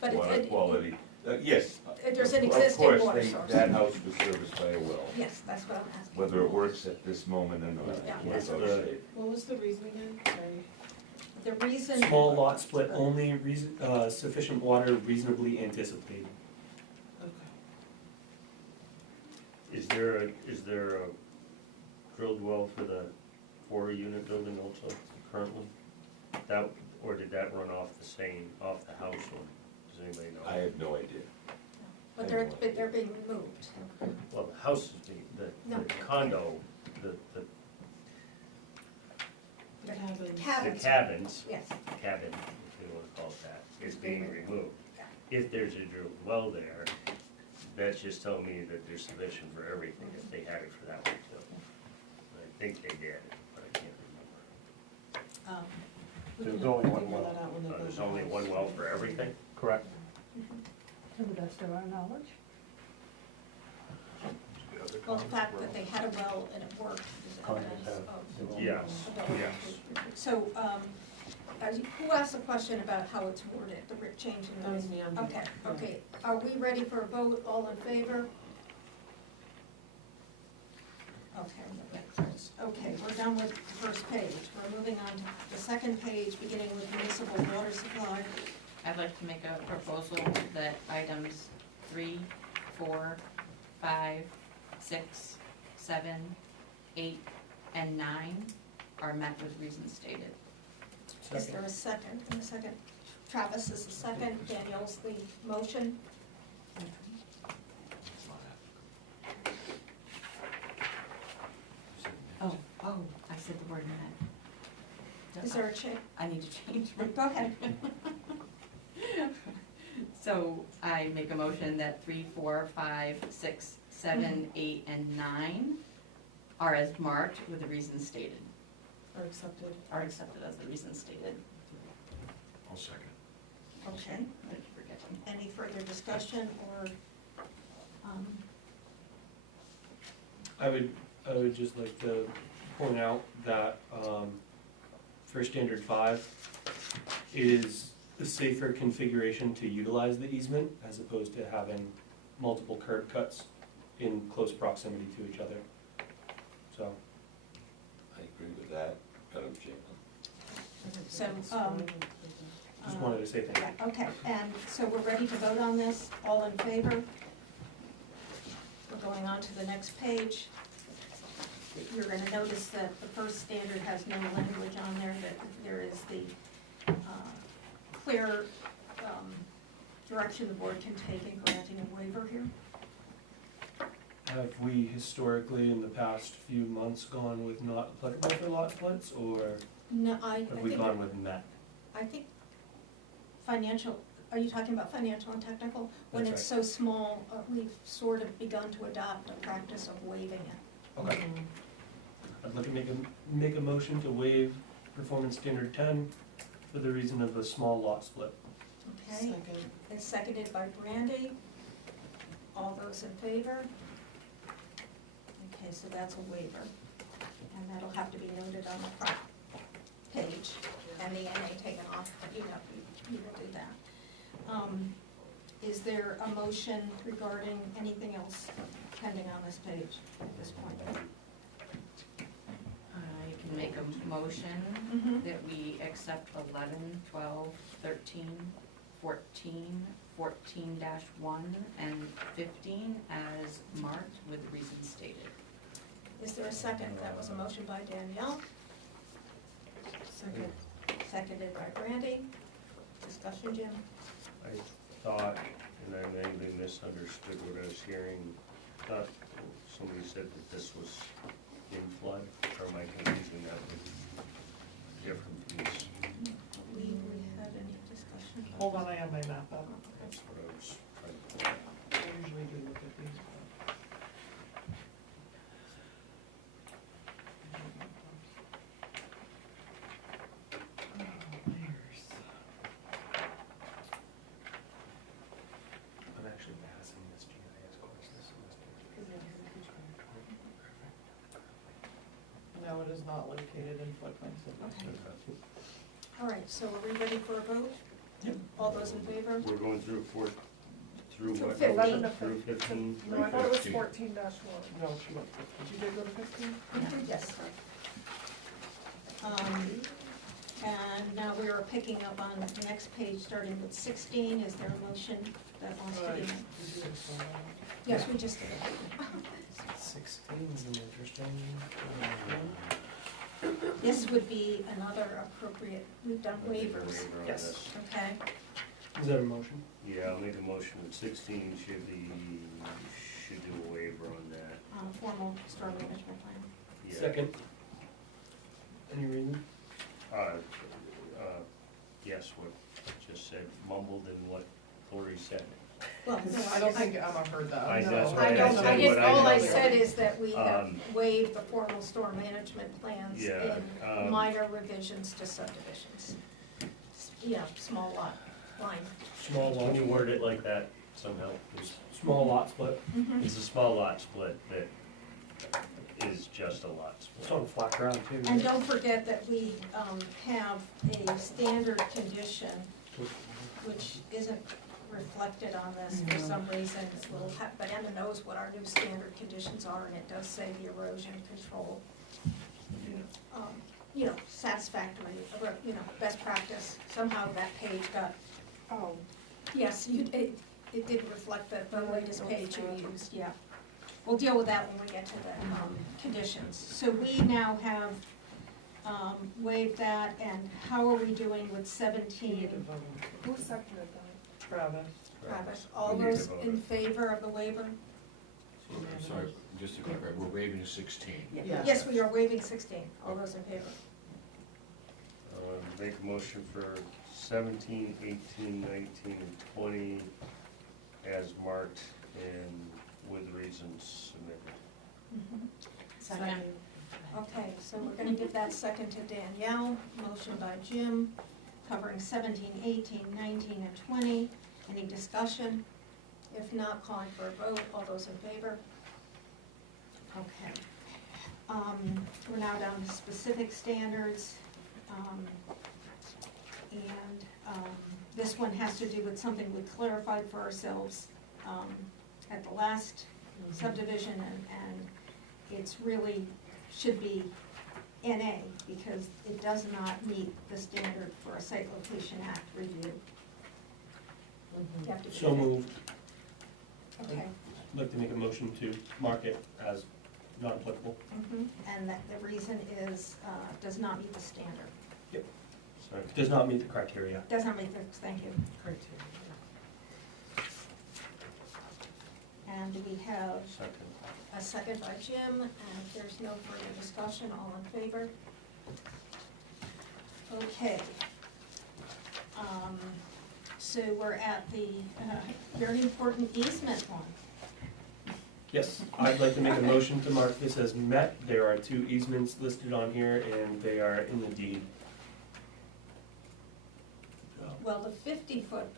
But if water it- quality. Yes. If there's an of existing course, water they- source. that house was serviced by a well. Yes, that's what I'm asking. Whether it works at this moment or not, Yeah, I that's can't the- say. What was the reason again? Sorry. The reason. Small lot split, only sufficient water reasonably anticipated. Okay. Is there a drilled well for the 4-unit building also currently? That, or did that run off the house one? Does anybody know? I have no idea. But they're being moved. Well, the house is being, No. the condo, the The cabins. Cabins. cabins, Yes, cabin, if you wanna call it that, is being removed. If there's a drilled well there, that's just telling me that there's sufficient for everything, if they had it for that one too. I think they did, but I can't remember. We There's can only one figure well. that out when they build There's the only house. one well for everything? Correct. To the best of our knowledge. well, the fact that they had a well and it worked is Condos evidence have of. their own Yes, of- yes. So, who asked the question about how it's worded, the changing the? That was me, I'm Okay, okay, are we ready for a vote, all in favor? Okay, we're done with the first page, we're moving on to the second page, beginning with municipal water supply. I'd like to make a proposal that items 3, 4, 5, 6, 7, 8, and 9 are met with reasons stated. Is there a second? And a second, Travis is the second, Danielle's the motion. Oh, I said the word met. Is there a change? I need to change my. Go ahead. So I make a motion that 3, 4, 5, 6, 7, 8, and 9 are as marked with the reasons stated, Or accepted. are accepted as the reasons stated. I'll second. Okay, Thank you for getting. any further discussion or, I would just like to point out that, for standard 5, it is a safer configuration to utilize the easement as opposed to having multiple curb cuts in close proximity to each other. So, I agree with that, Madam Chairman. so, just wanted to say thank you. yeah, okay, and so we're ready to vote on this, all in favor? We're going on to the next page. You're gonna notice that the first standard has no language on there, that there is the clear direction the board can take in granting a waiver here. Have we historically in the past few months gone with not applicable for lot splits, or No, I have we think, gone with met? I think financial, are you talking about financial and technical? When That's it's so small, we've sort of begun to adopt a practice of waiving it. Okay. I'd like to make a motion to waive performance standard 10 for the reason of a small lot split. Okay, Second. it's seconded by Brandy. All those in favor? Okay, so that's a waiver, and that'll have to be noted on the front page, and the NA taken off, but you will do that. Is there a motion regarding anything else pending on this page at this point? I can make a motion Mhm. that we accept 11, 12, 13, 14, 14-1, and 15 as marked with the reasons stated. Is there a second? That was a motion by Danielle, Second. seconded by Brandy. Discussion, Jim? I thought, and I maybe misunderstood what I was hearing, thought somebody said that this was in flood, or am I confusing that with different piece? We had any discussion? Hold on, I have my map up. That's what I was trying to. I usually do look at these. I'm actually passing this GIS course this semester. No, it is not located in floodplain. Okay. All right, so are we ready for a vote? All those in favor? We're going through through Through what? 15. Through 15? No, I thought it was 15. 14-1. No, she went, did you go to 15? Yes. And now we are picking up on the next page, starting with 16. Is there a motion that wants to be made? Yes, we just did it. 16 is an interesting. This would be another appropriate, we've done waivers, Waiver on Yes. this. okay? Is that a motion? Yeah, I'll make a motion that 16 should do a waiver on that. Formal storm management plan. Yeah. Second. Any reason? Yes, what just said, mumbled in what Lori said. Well, no, I don't think Emma heard that. I- No. that's I what don't, said, I didn't, what I all I know. said is that we have Um, waived the formal storm management plans Yeah, in minor revisions to subdivisions. You know, small lot line. Small lot. Can you word it like that somehow? Small lot split. It's a small lot split that is just a lot It's split. on flat ground too. And don't forget that we have a standard condition, which isn't reflected on this for some reason. We'll have, but Emma knows what our new standard conditions are, and it does say the erosion control, you know, satisfactory, you know, best practice. Somehow that page got, yes, it didn't reflect the latest page you used, yeah. We'll deal with that when we get to the conditions. So we now have waived that, and how are we doing with 17? Who seconded that? Travis. Travis, all We need to those vote. in favor of the waiver? I'm sorry, just to clarify, we're waiving 16. Yeah. Yes, we are waiving 16. All those in favor? Make a motion for 17, 18, 19, and 20 as marked and with reasons submitted. Second. Okay, so we're gonna give that second to Danielle. Motion by Jim, covering 17, 18, 19, and 20. Any discussion? If not, calling for a vote. All those in favor? Okay. We're now down to specific standards. This one has to do with something we clarified for ourselves at the last subdivision, and it's really, should be NA, because it does not meet the standard for a Site Location Act review. You have to So moved. Okay. I'd like to make a motion to mark it as not applicable. And that the reason is, does not meet the standard. Sorry. Does not meet the criteria. Does not meet the, thank you. And we have Second. a second by Jim, and if there's no further discussion, all in favor? Okay. So we're at the very important easement one. Yes, I'd like to make a motion to mark this as met. There are 2 easements listed on here and they are in the deed. Well, the 50-foot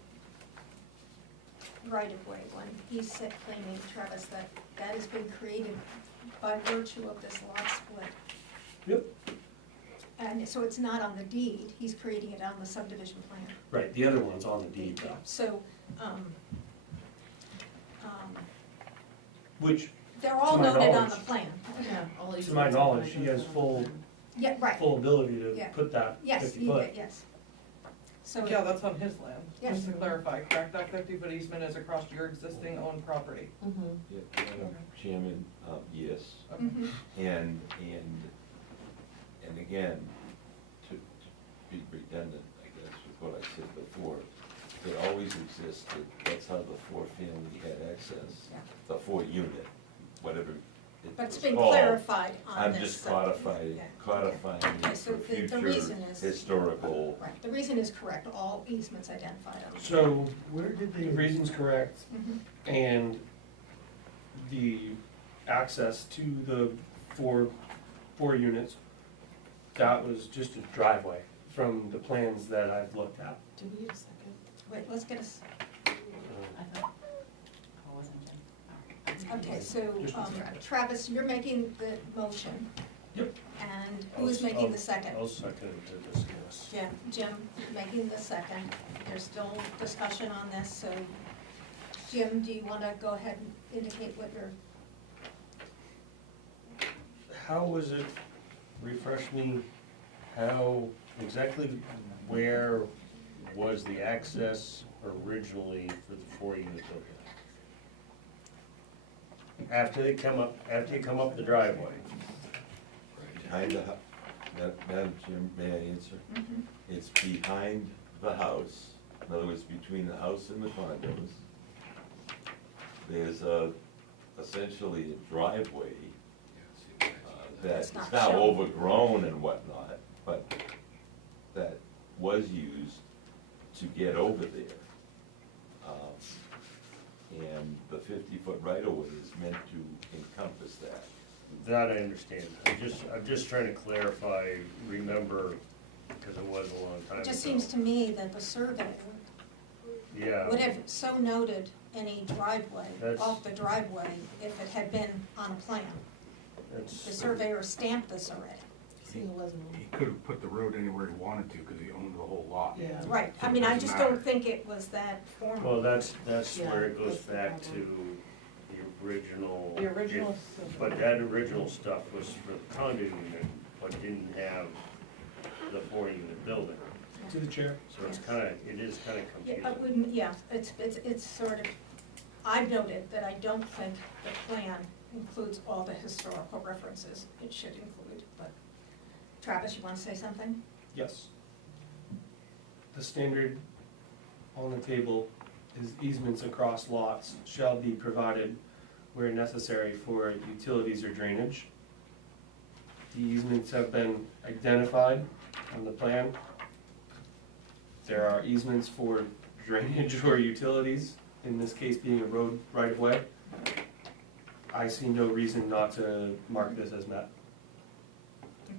right-of-way one, he's claiming, Travis, that that has been created by virtue of this lot split. Yep. And so it's not on the deed, he's creating it on the subdivision plan. Right, the other one's on the deed though. So, Which, they're all To my noted on the knowledge. plan. to my knowledge, she has full Yeah, right, ability to Yeah. put that yes, 50 foot. yes. So, Yeah, that's on his land. Yes. Just to clarify, correct, that 50-foot easement is across your existing owned property. Yeah, Madam Chairman, yes, mhm, and again, to be redundant, I guess, with what I said before, it always existed, that's how the 4-family had access, Yeah. the 4-unit, whatever it but it's was been called. clarified on I'm this. just subdivision. Yeah. codifying Okay, it so for the future reason is- historical. Right, the reason is correct, all easements identified on the. So, Where did the reason's correct Mhm. and the access to the four units, that was just a driveway from the plans that I've looked at. Did we get a second? Wait, let's get us, I thought, oh, wasn't it? okay, so, Just a second. Travis, you're making the motion. Yep. And who is making the second? I'll second it to this. this. Jim making the second. There's still discussion on this, so Jim, do you wanna go ahead and indicate what your, How was it, refresh me, how, exactly where was the access originally for the 4-unit building? After you come up the driveway, Behind the, Madam Chair, may I answer? Mhm. It's behind the house, in other words, between the house and the condos. There's essentially a driveway It's that's not now shown. overgrown and whatnot, but that was used to get over there. And the 50-foot right-of-way is meant to encompass that. that I understand. I'm just trying to clarify, remember, because it was a long time it ago. just seems to me that the survey Yeah. would have so noted any driveway, That's- off the driveway, if it had been on a plan. The That's, surveyor stamped this already. See, it wasn't. He could have put the road anywhere he wanted to, because he owned the whole lot. Yeah. Right, So I it mean, I doesn't just matter. don't think it was that formal. well, that's Yeah, where it goes that's the back problem. to the original. The original. But that original stuff was for the condo unit, but didn't have the 4-unit building. To the chair. So it's it is kind of Yeah, confusing. it's sort of, I've noted that I don't think the plan includes all the historical references it should include, but Travis, you wanna say something? Yes. The standard on the table is easements across lots shall be provided where necessary for utilities or drainage. The easements have been identified on the plan. There are easements for drainage or utilities, in this case being a road right-of-way. I see no reason not to mark this as met.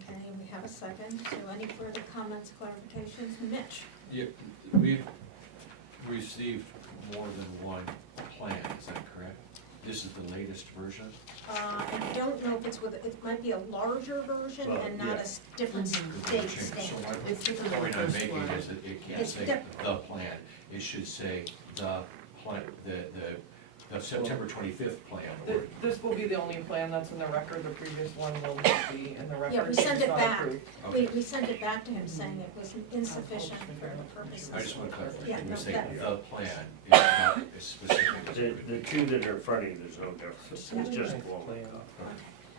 Okay, and we have a second, so any further comments, clarifications? Mitch? Yeah, we've received more than one plan, is that correct? This is the latest version? I don't know if it's it might be a larger version Well, and not yeah. a different Mhm. date Change. So stamp. my It's different than point the I'm first making one. is that it can't It's say diff- the plan, it should say the plan, the September 25th plan. or- This will be the only plan that's in the record, the previous one will not be in the record. Yeah, we sent It's it not back. approved. Okay. We sent it back to him saying it was insufficient for the purposes. I just want to clarify, Yeah, when no, you say that- the plan, it's not as specific as. The two that are in front of you, there's no difference, it's just blown. Plan.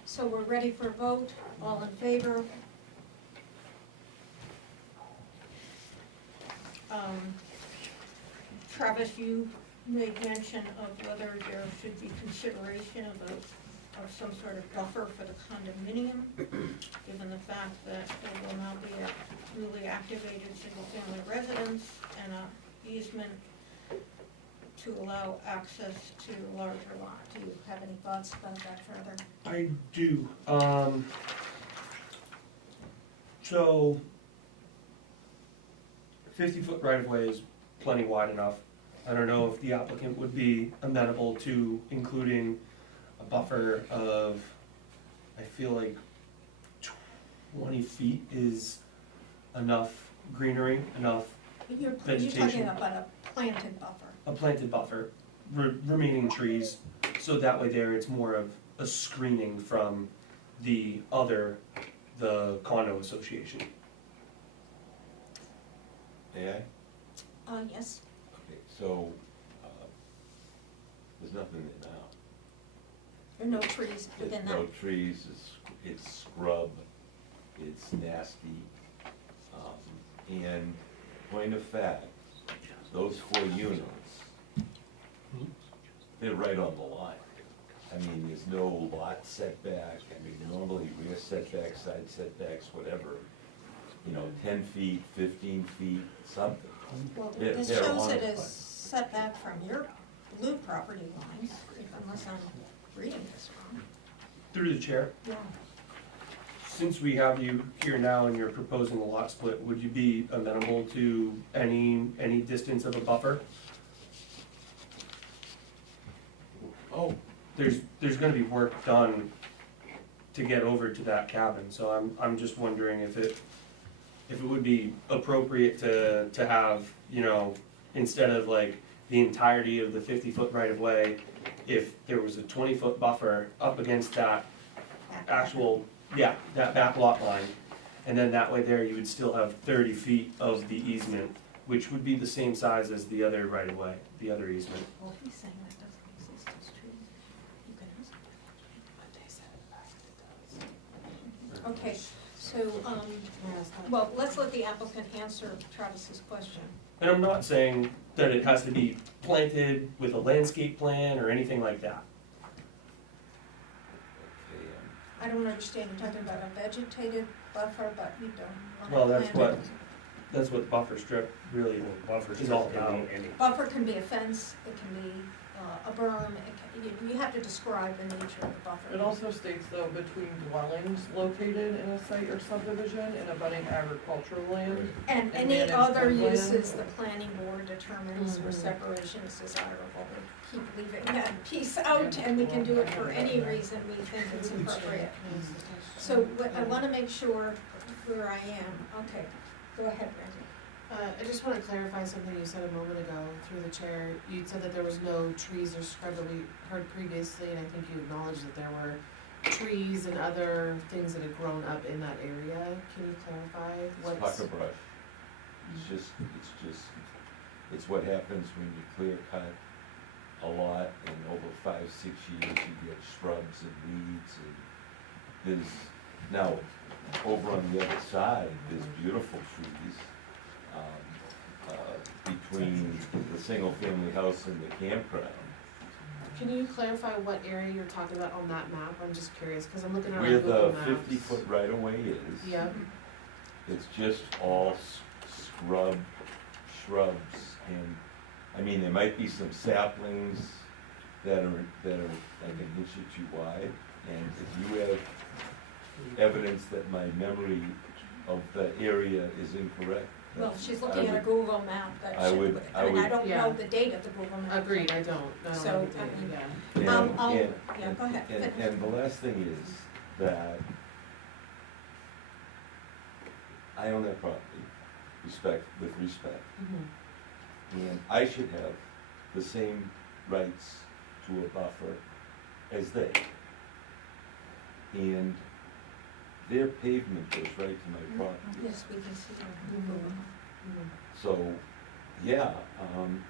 So we're ready for a vote, all in favor? Travis, you made mention of whether there should be consideration of some sort of buffer for the condominium, given the fact that there will now be a newly activated single-family residence and a easement to allow access to a larger lot. Do you have any thoughts about that further? I do, so 50-foot right-of-way is plenty wide enough. I don't know if the applicant would be amenable to including a buffer of, I feel like 20 feet is enough greenery, enough You're Vegetation. talking about a planted buffer. a planted buffer, remaining trees, so that way there it's more of a screening from the condo association. May I? Yes, Okay, so, there's nothing there now. there are no trees within There's that. no trees, it's scrub, it's nasty. And point of fact, those 4 units, they're right on the line. I mean, there's no lot setback, I mean, normally rear setbacks, side setbacks, whatever, 10 feet, 15 feet, something. Well, They're- this they're shows on it it, as but- set back from your blue property lines, unless I'm reading this wrong. Through the chair, Yeah. since we have you here now and you're proposing a lot split, would you be amenable to any distance of a buffer? Oh, There's gonna be work done to get over to that cabin, so I'm just wondering if if it would be appropriate to have, you know, instead of like the entirety of the 50-foot right-of-way, if there was a 20-foot buffer up against that actual, yeah, that back lot line. And then that way there, you would still have 30 feet of the easement, which would be the same size as the other right-of-way, the other easement. Well, he's saying that doesn't exist as true. You can ask. Okay, so, well, let's let the applicant answer Travis's question. And I'm not saying that it has to be planted with a landscape plan or anything like that. Okay, I don't understand, you're talking about a vegetative buffer, but you don't Well, want to plant it. that's what buffer strip really Buffer is all strip about. can be any. Buffer can be a fence, it can be a berm, you have to describe the nature of the buffer. It also states though, between dwellings located in a site or subdivision and abutting agricultural land. And and any managed other woodland. uses the planning board determines where Mhm. separation is desirable. We keep leaving that piece out, and we can do it for any reason we think it's appropriate. So I wanna make sure where I am. Okay, go ahead, Brandy. I just wanna clarify something you said a moment ago through the chair. You said that there was no trees or scrub that we heard previously, and I think you acknowledged that there were trees and other things that had grown up in that area. Can you clarify it's what's? pucker brush. It's what happens when you clear cut a lot and over 5-6 years you get shrubs and weeds and there's, now, over on the other side, there's beautiful trees. Between the single-family house and the campground. Can you clarify what area you're talking about on that map? I'm just curious, cause I'm looking at our Where Google the Maps. 50-foot right-of-way is. Yep, It's just all shrubs, and, I mean, there might be some saplings that are like an inch or two wide, and if you have evidence that my memory of the area is incorrect. Well, that's- she's I looking at a would- Google map that I should, would- I mean, I I don't would- know Yeah. the date of the Google map. agreed, I don't So, know, I mean, yeah. And- yeah, go ahead, and- finish. And the last thing is that I own that property, with respect, Mhm. and I should have the same rights to a buffer as they. And their pavement goes right to my property. Yes, we can see on Google. Mhm. So, yeah,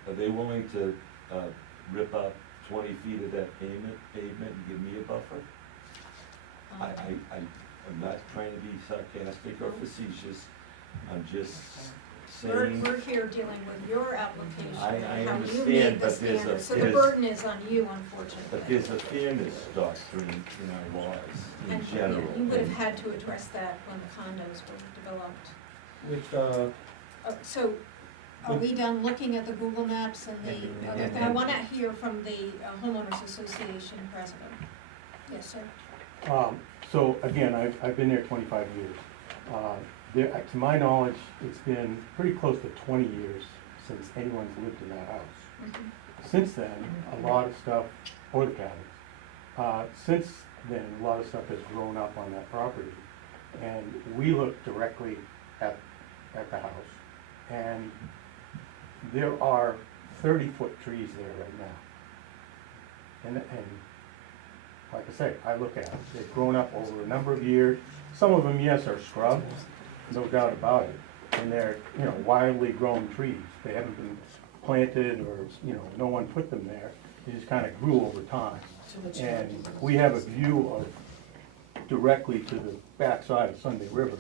are they willing to, rip up 20 feet of that pavement and give me a buffer? I'm not trying to be sarcastic or facetious, I'm just saying. We're here dealing with your application, I and how you understand, meet the but there's a- standards, so the there's- burden is on you, unfortunately. But there's a fairness doctrine in our laws in And general. you would have and- had to address that when the condos were developed. Which, So, are we done looking at the Google Maps and the other thing? I wanna hear from the homeowners association president. Yes, sir. So again, I've been there 25 years. To my knowledge, it's been pretty close to 20 years since anyone's lived in that house. Mhm. Since then, a lot of stuff, or the cabins, since then, a lot of stuff has grown up on that property. And we look directly at the house, and there are 30-foot trees there right now. And like I say, I look at them, they've grown up over a number of years. Some of them, yes, are shrubs, no doubt about it. And they're, wildly grown trees. They haven't been planted or, no one put them there. They just kind of grew over time. To the And we have a view of directly to the backside of Sunday River.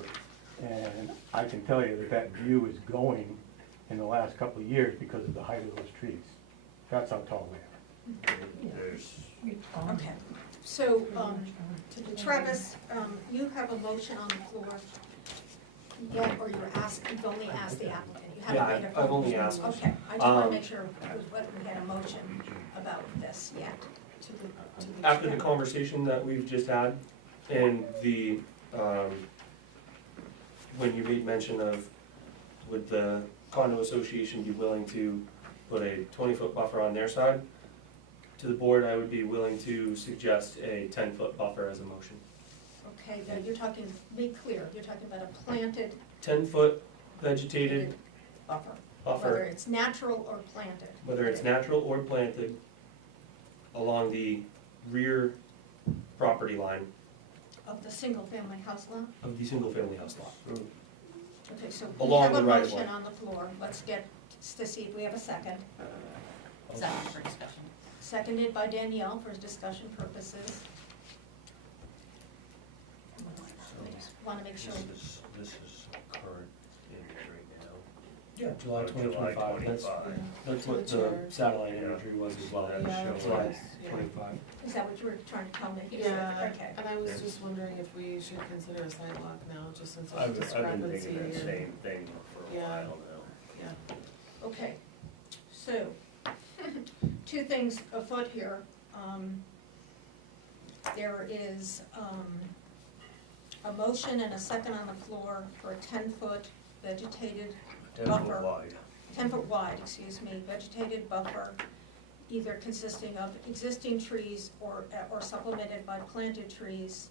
And I can tell you that view is going in the last couple of years because of the height of those trees. That's how tall they are. There's, Okay, so, Travis, you have a motion on the floor. Yeah, or you've only asked the applicant, you haven't Yeah, made a I've formal only motion. asked. Okay, I just wanna Um, make sure whether we had a motion about this yet. To the after the chair. conversation that we've just had, and when you made mention of, would the condo association be willing to put a 20-foot buffer on their side? To the board, I would be willing to suggest a 10-foot buffer as a motion. Okay, now you're talking, be clear, you're talking about a planted 10-foot vegetated Buffer, whether buffer, it's natural or planted. whether it's natural or planted, along the rear property line Of the single-family house lot? of the single-family house lot. Okay, so we Along have a the right of motion way. on the floor. Let's get, to see if we have a second. Second for discussion. Seconded by Danielle for discussion purposes. Want to make sure. This is current image right now. Yeah, July Oh, 2025, that's, that's what the Picture. satellite imagery was as well. Yeah, Yeah, show July it was, yeah. 25. Is that what you were trying to tell me? Yeah, Okay. and I was just wondering if we should consider a sidewalk now, just since I've there's a been discrepancy thinking that and, same thing for a Yeah. while now. yeah. Okay, so, two things afoot here. There is a motion and a second on the floor for a 10-foot vegetated 10 Buffer. foot wide. 10-foot wide, excuse me, vegetated buffer, either consisting of existing trees or supplemented by planted trees,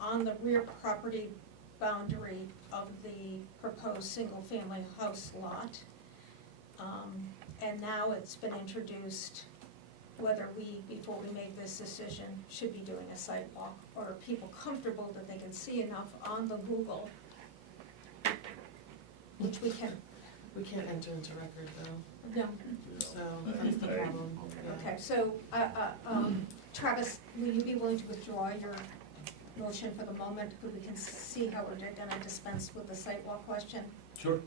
on the rear property boundary of the proposed single-family house lot. And now it's been introduced whether we, before we make this decision, should be doing a site walk, or are people comfortable that they can see enough on the Google, which we can, We can't enter into record though, no. so that's the problem, yeah. Okay, so, Travis, will you be willing to withdraw your motion for the moment, so we can see how we're gonna dispense with the site walk question? Sure.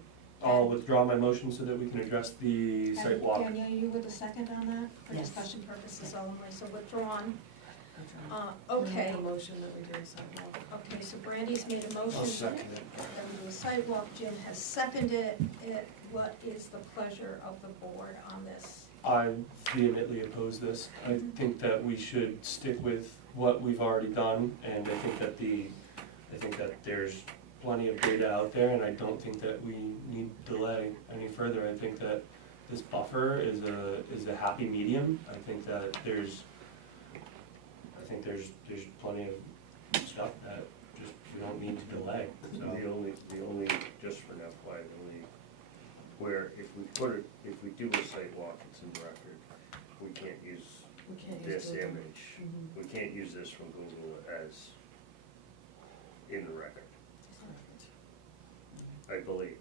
I'll withdraw my motion so that we can address the site walk. And Danielle, you with a second on that, for Yes. discussion purposes only, so withdrawn. I'll Okay, make a motion that we do a sidewalk. okay, so Brandy's made a motion. I'll second it. That we do a sidewalk, Jim has seconded it. What is the pleasure of the board on this? I vehemently oppose this. I think that we should stick with what we've already done, and I think that there's plenty of data out there, and I don't think that we need to delay any further. I think that this buffer is a happy medium. I think that there's plenty of stuff that just, we don't need to delay, so. The only, just for now, the only, where if we do a site walk, it's in the record, we can't use We can't use this Google. image. Mhm. We can't use this from Google as in the record, I believe.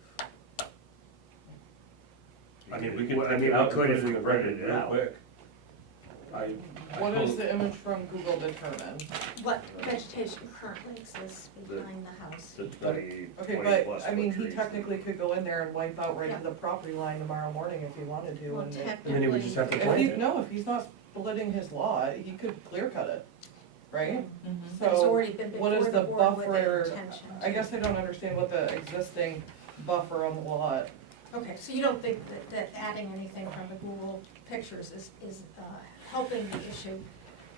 I mean, we could I print mean, it out we could and if put we it in the printed record it real out. quick. What does the image from Google determine? What vegetation currently exists behind the house? The 20 Okay, 20 plus but, I mean, foot he trees. technically could go in there and wipe out right Yeah. to the property line tomorrow morning if he wanted to, Well, and And then he would just have to if plant he, it. no, if he's not splitting his lot, he could clear cut it, right? Mhm. But it's So, already been what before is the the board with buffer? the intention. I guess I don't understand what the existing buffer on the lot. Okay, so you don't think that adding anything from the Google pictures is helping the issue,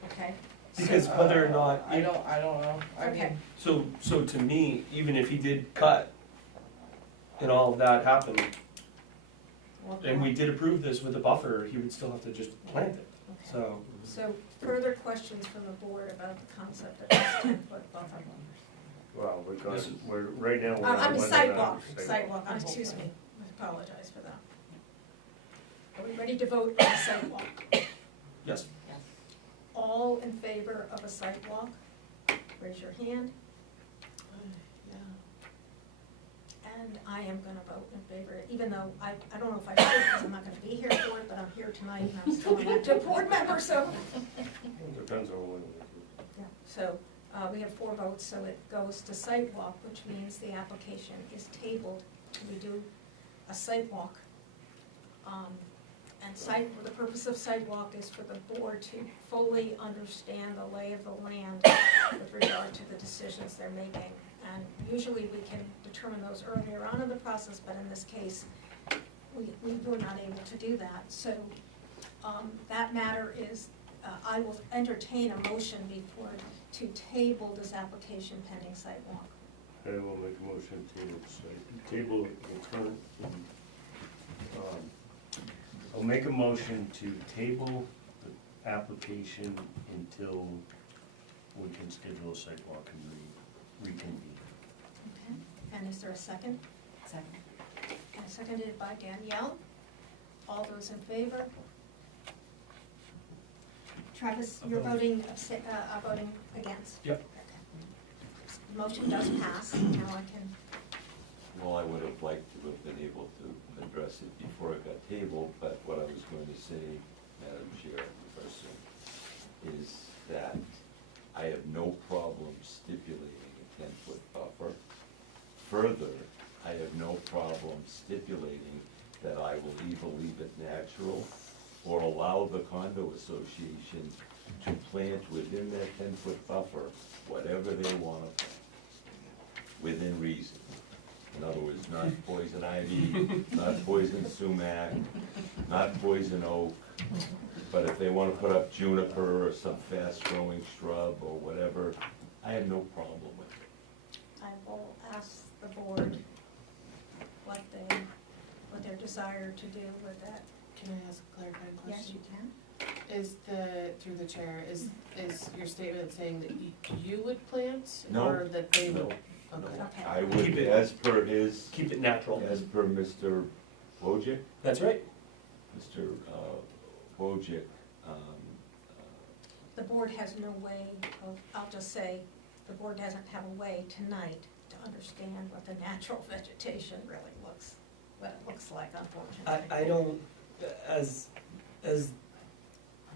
okay? Because whether or not, I don't know, I Okay. mean, so to me, even if he did cut and all of that happened, and we did approve this with a buffer, he would still have to just plant it, Okay. so. So further questions from the board about the concept of this 10-foot buffer? Well, This is- we're, right now, we're I on mean, whether or not sidewalk, it's sidewalk, excuse me, I apologize for that. Are we ready to vote on the sidewalk? Yes. Yes. All in favor of a sidewalk? Raise your hand, Yeah. and I am gonna vote in favor, even though I don't know if I should, because I'm not gonna be here for it, but I'm here tonight, and I'm still an active board member, so. Depends on when we do. Yeah, so, we have 4 votes, so it goes to site walk, which means the application is tabled. We do a site walk. And the purpose of site walk is for the board to fully understand the lay of the land with regard to the decisions they're making. And usually we can determine those earlier on in the process, but in this case, we were not able to do that. So, that matter is, I will entertain a motion before to table this application pending site walk. I will make a motion to table the current, I'll make a motion to table the application until we can schedule a site walk and reconvene. Okay. And is there a second? Second. And seconded by Danielle. All those in favor? Travis, you're voting against? Yep. Okay. Motion does pass, now I can, Well, I would have liked to have been able to address it before it got tabled, but what I was going to say, Madam Chair, is that I have no problem stipulating a 10-foot buffer. Further, I have no problem stipulating that I will either leave it natural or allow the condo association to plant within that 10-foot buffer whatever they want to plant, within reason. In other words, not poison ivy, not poison sumac, not poison oak, but if they want to put up juniper or some fast-growing shrub or whatever, I have no problem with it. I will ask the board what their desire to do with that. Can I ask a clarifying Yes, question? you can. Is through the chair, is your statement saying that you would plant? No. Or that they would? No. Okay. Okay. I Keep would, it- as per his, Keep it natural. as per Mr. Wojcik, That's right. Mr. Wojcik, The board has no way of, I'll just say, the board doesn't have a way tonight to understand what the natural vegetation really looks, what it looks like, unfortunately. I don't, as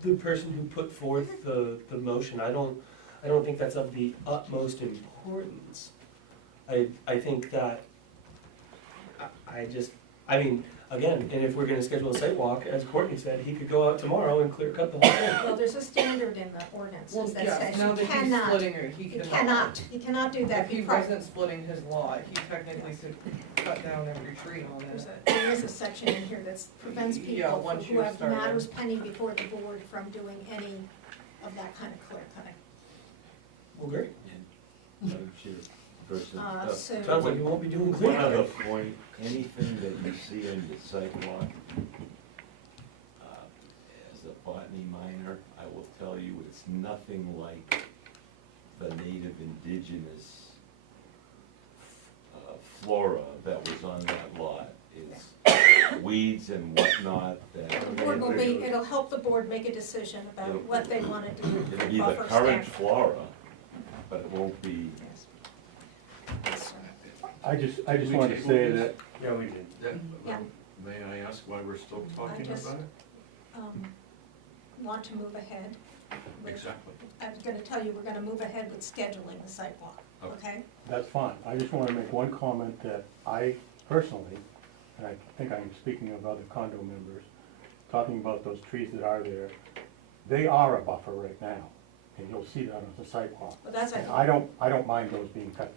the person who put forth the motion, I don't think that's of the utmost importance. I think that, I mean, again, and if we're gonna schedule a site walk, as Courtney said, he could go out tomorrow and clear cut the whole thing. Well, there's a standard in the Well, ordinances that yeah, says now you that he's cannot, splitting it, he you cannot do that. If he before- wasn't splitting his lot, he technically could cut down every tree on it. There is a section in here that prevents Yeah, people once who you have started. matters pending before the board from doing any of that kind of clear cutting. Well, great. Madam Chairperson. Sounds like you won't be doing clear One other cutting. point, anything that you see on your sidewalk, as a botany minor, I will tell you, it's nothing like the native indigenous flora that was on that lot. It's weeds and whatnot that. The board will be, it'll help the board make a decision about what they wanna do with It'll the be the buffer current stand. flora, but it won't be. Yes. I just wanted to say that, Yeah, we did. Yeah. May I ask why we're still I talking just- about it? Want to move ahead. with- Exactly. I was gonna tell you, we're gonna move ahead with scheduling the sidewalk, okay? that's fine. I just want to make one comment that I personally, and I think I'm speaking of other condo members, talking about those trees that are there, they are a buffer right now, and you'll see that on the sidewalk. Well, that's, And I don't mind those being cut,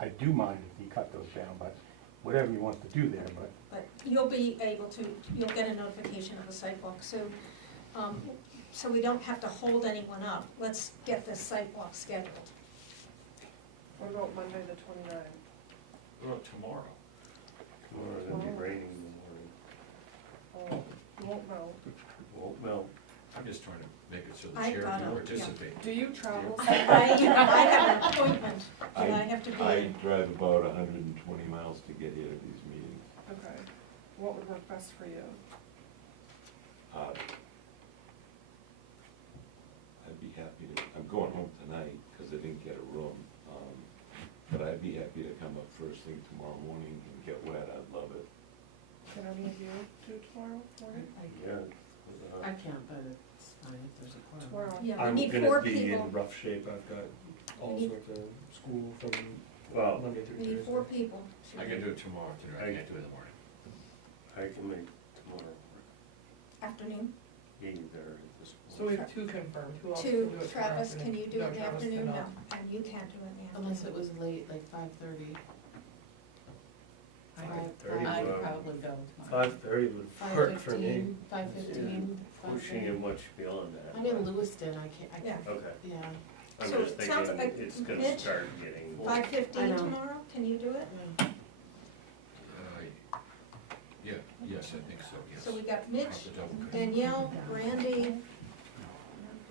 I do mind if you cut those down, but whatever he wants to do there, but you'll be able to, you'll get a notification of the sidewalk, so we don't have to hold anyone up. Let's get this sidewalk scheduled. What about Monday the 29th? Well, tomorrow. Tomorrow it's gonna be raining in the morning. Oh, you won't know. Won't melt. I'm just trying to make it so the I chair gotta- can yeah. participate. Do you travel? I have an appointment, and I have to be. I drive about 120 miles to get here to these meetings. Okay. What would work best for you? Uh, I'd be happy to, I'm going home tonight because I didn't get a room. But I'd be happy to come up first thing tomorrow morning and get wet, I'd love it. Can any of you do tomorrow morning? Yeah. I can't, but it's fine if there's a quorum. Tomorrow. Yeah, we I'm need gonna 4 be people. in rough shape. I've got all We need- sorts of school from Well, Monday through We Thursday. need 4 people. I can do it tomorrow afternoon, I can't do it in the morning. I can make tomorrow Afternoon. getting there at this So we point. have 2 confirmed. Who else can Two, do it tomorrow Travis, can afternoon? you do it in the Travis afternoon? No, cannot. and you can't do it in the afternoon. Unless it was late, like 5:30. 5:30, I'd well, probably go tomorrow. 5:30 would work for me. 5:15, Pushing it much beyond that. I'm in Lewiston, I can't, Yeah. Okay, yeah. I'm So just it sounds thinking like it's gonna Mitch- start getting. 5:15 I know. tomorrow, can you do it? Yeah, yes, I think so, yes. So we got I'll Mitch, have to double confirm. Danielle, Randy,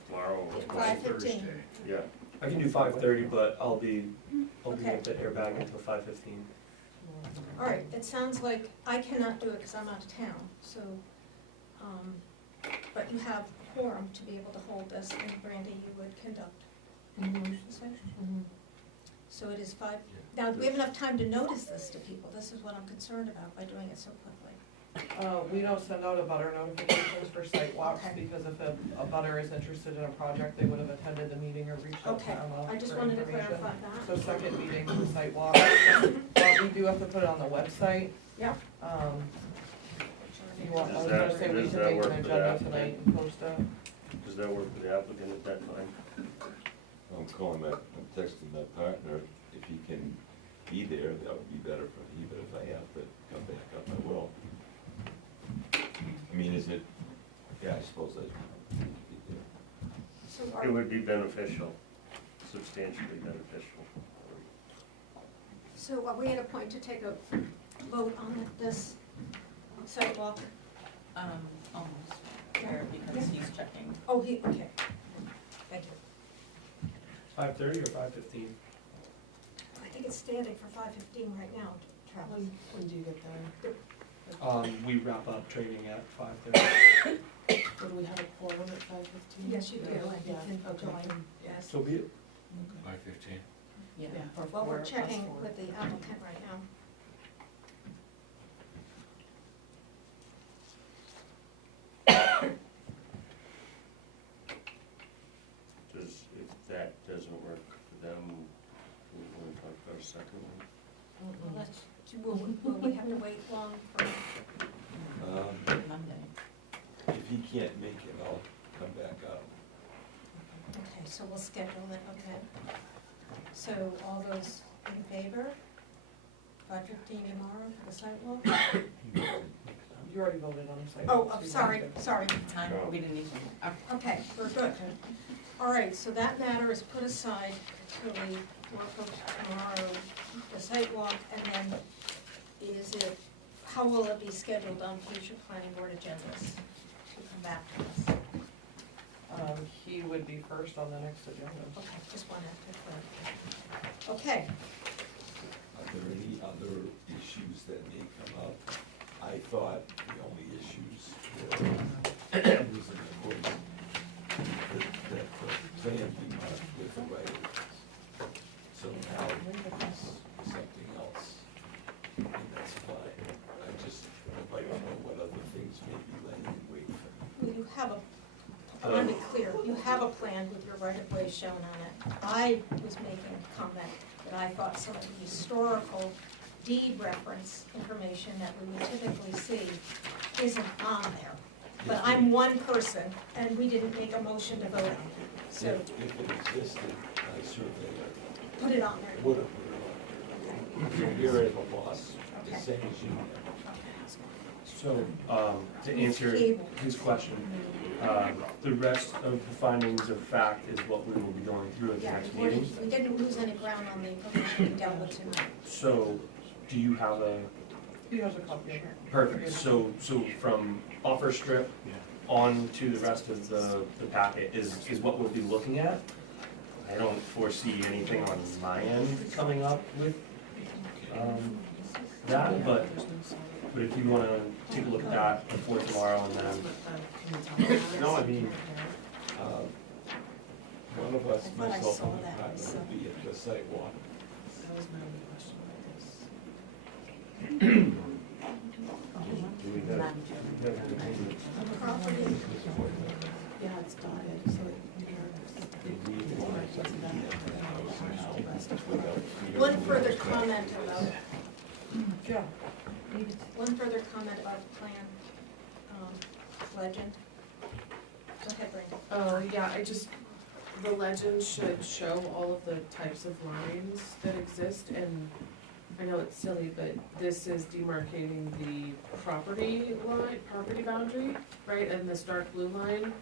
Tomorrow, Yeah, By 5:15. Thursday. yeah, I can do 5:30, but I'll be Okay. at the airbag until 5:15. All right, it sounds like I cannot do it because I'm out of town, so, but you have quorum to be able to hold this, and Brandy, you would conduct the session. So it is 5, now, do we have enough time to notice this to people? This is what I'm concerned about by doing it so quickly. We don't send out a butter notifications for site walks, Okay. because if a butter is interested in a project, they would have attended the meeting or reached out to Okay, Emma I just for wanted to information. clarify that. So second meeting for site walk. We do have to put it on the website. Yeah. You want, I was Does gonna that- say we does can that make work an for the agenda applicant? tonight and post it. Does that work for the applicant at that time? I'm I'm texting my partner, if he can be there, that would be better for me, but if I have to come back up, I will. I mean, is it, yeah, I suppose I should be there. So It are, would be beneficial, substantially beneficial. so are we at a point to take a vote on this sidewalk? Almost, there, because he's checking. Oh, okay. Thank you. 5:30 or 5:15? I think it's standing for 5:15 right now, Travis. When do you get there? We wrap up training at 5:30. Would we have a quorum at 5:15? Yes, you do, and you Yeah, can okay. join, yes. So be it. 5:15. Yeah. Yeah. for Well, we're 4 + checking 4. with the applicant right now. If that doesn't work for them, we want to talk about a second one? Well, will we have to wait long for, Monday. If he can't make it, I'll come back up. okay, so we'll schedule it, okay. So all those in favor? 5:15 tomorrow for the sidewalk? You already voted on the site. Oh, walk, so I'm you sorry, have to- sorry. We didn't need to. Okay, we're good. All right, so that matter is put aside until we work up tomorrow, the sidewalk, and then how will it be scheduled on future planning board agendas to come back to us? He would be first on the next agenda. Okay, just wanted to clarify. Okay, Are there any other issues that may come up? I thought the only issues were, was in accordance that the plan be marked with the right of way. So now it's something else, and that's fine. I just would like to know what other things may be laying in wait for me. well, you have I want to be clear, you have a plan with your right-of-way shown on it. I was making a comment that I thought some of the historical deed reference information that we would typically see isn't on there. But I'm one person, and we didn't make a motion to vote on it, so If it existed, I certainly put it on there. would have put it on. So here at a loss, the same as you have. So, to answer his question, the rest of the findings of fact is what we will be going through at the Yeah, next we meeting. didn't lose any ground on the information we dealt with tonight. So, do you have a, He has a copy of it. perfect, so from buffer strip on to the rest of the packet is what we'll be looking at. I don't foresee anything on my end coming up with, that, but if you wanna take a look at that before tomorrow and then, no, I mean, One of us, I thought I myself saw and the that, partner, so- will be at the site walk. That was my only question about this. Do we have an agreement? Property, Yeah, it's dotted, so it one further comment about, Yeah. one further comment about the plan, legend. Go ahead, Brenda. Oh, yeah, the legend should show all of the types of lines that exist, and I know it's silly, but this is demarcating the property boundary, right, and this dark blue line,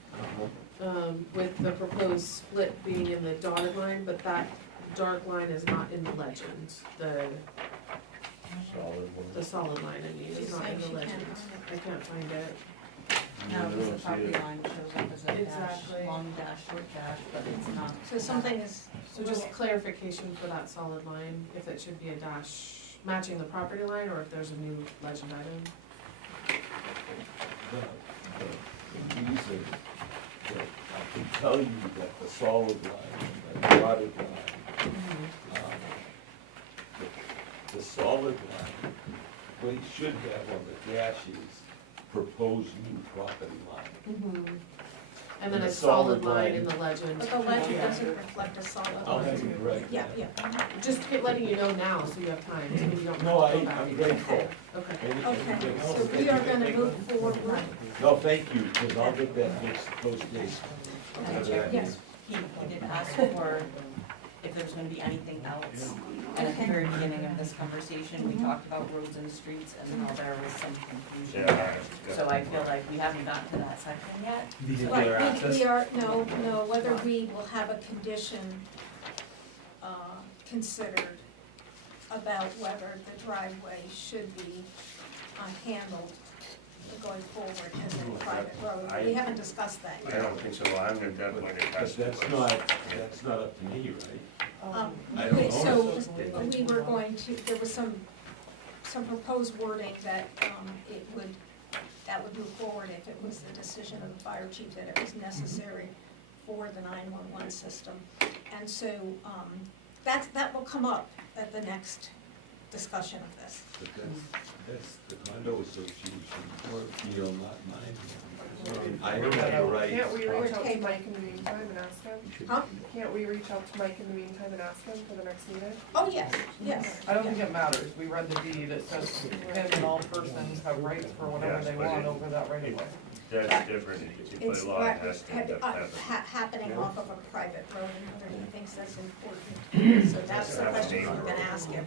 with the proposed split being in the dotted line, but that dark line is not in the legend. Solid one. The solid line, I mean, She's is not saying in the she can't legend. find I can't find it. No, because the see property it. line shows up as a dash, Exactly. long dash, short dash, but it's not. So something is, So just clarification for that solid line, if it should be a dash matching the property line, or if there's a new legend item. The reason that I can tell you that the solid line and the dotted line, the solid line, what he should have on the dash is proposed new property line. And then The a solid solid line line. in the legend. But the legend doesn't reflect a solid I'll line. have you right. Yeah, yeah, Just letting you know now, so you have time, so you don't. No, go back. I'm grateful. Okay. okay, Anything else? so we are gonna move forward. No, thank you, because I'll get that fixed post-date. Yes. He did ask for if there's gonna be anything else. And at the very beginning of this conversation, we talked about roads and streets and how there was some confusion there. So I feel like we haven't gotten to that section yet. Vehicular Right, access. we are, no, whether we will have a condition, considered about whether the driveway should be, handled going forward as a private road. We haven't discussed that I yet. don't think so, I'm gonna definitely But ask. that's not up to me, right? I don't know. So, we were going to, there was some proposed wording that, that would move forward if it was the decision of the fire chief that it was necessary for the 911 system. And so, that will come up at the next discussion of this. But that's the condo association, deal, not mine. I don't have the right. Can't we reach out to Okay. Mike in the meantime and ask him? Huh? Can't we reach out to Mike in the meantime and ask him for the next meeting? Oh, yes, yes. I don't think it matters, we read the deed, it says him and all persons have rights for whatever Yes, they but want it- over that right of way. That's different, It's particular law has to have happening off of a private road, and whether he thinks that's important. So that's the question we're gonna ask him.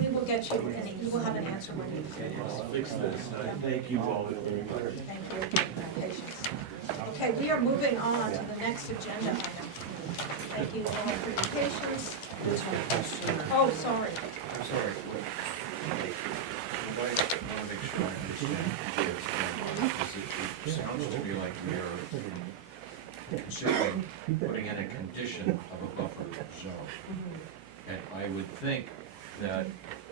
We will get you, and you will have an answer when you do I'll this. fix this. Thank you all very much. Thank you for your patience. Okay, we are moving on to the next agenda item. Thank you all for your patience. Oh, sorry. I'm sorry, I wanna make sure I understand this, because it sounds to me like we are considering putting in a condition of a buffer zone. And I would think that,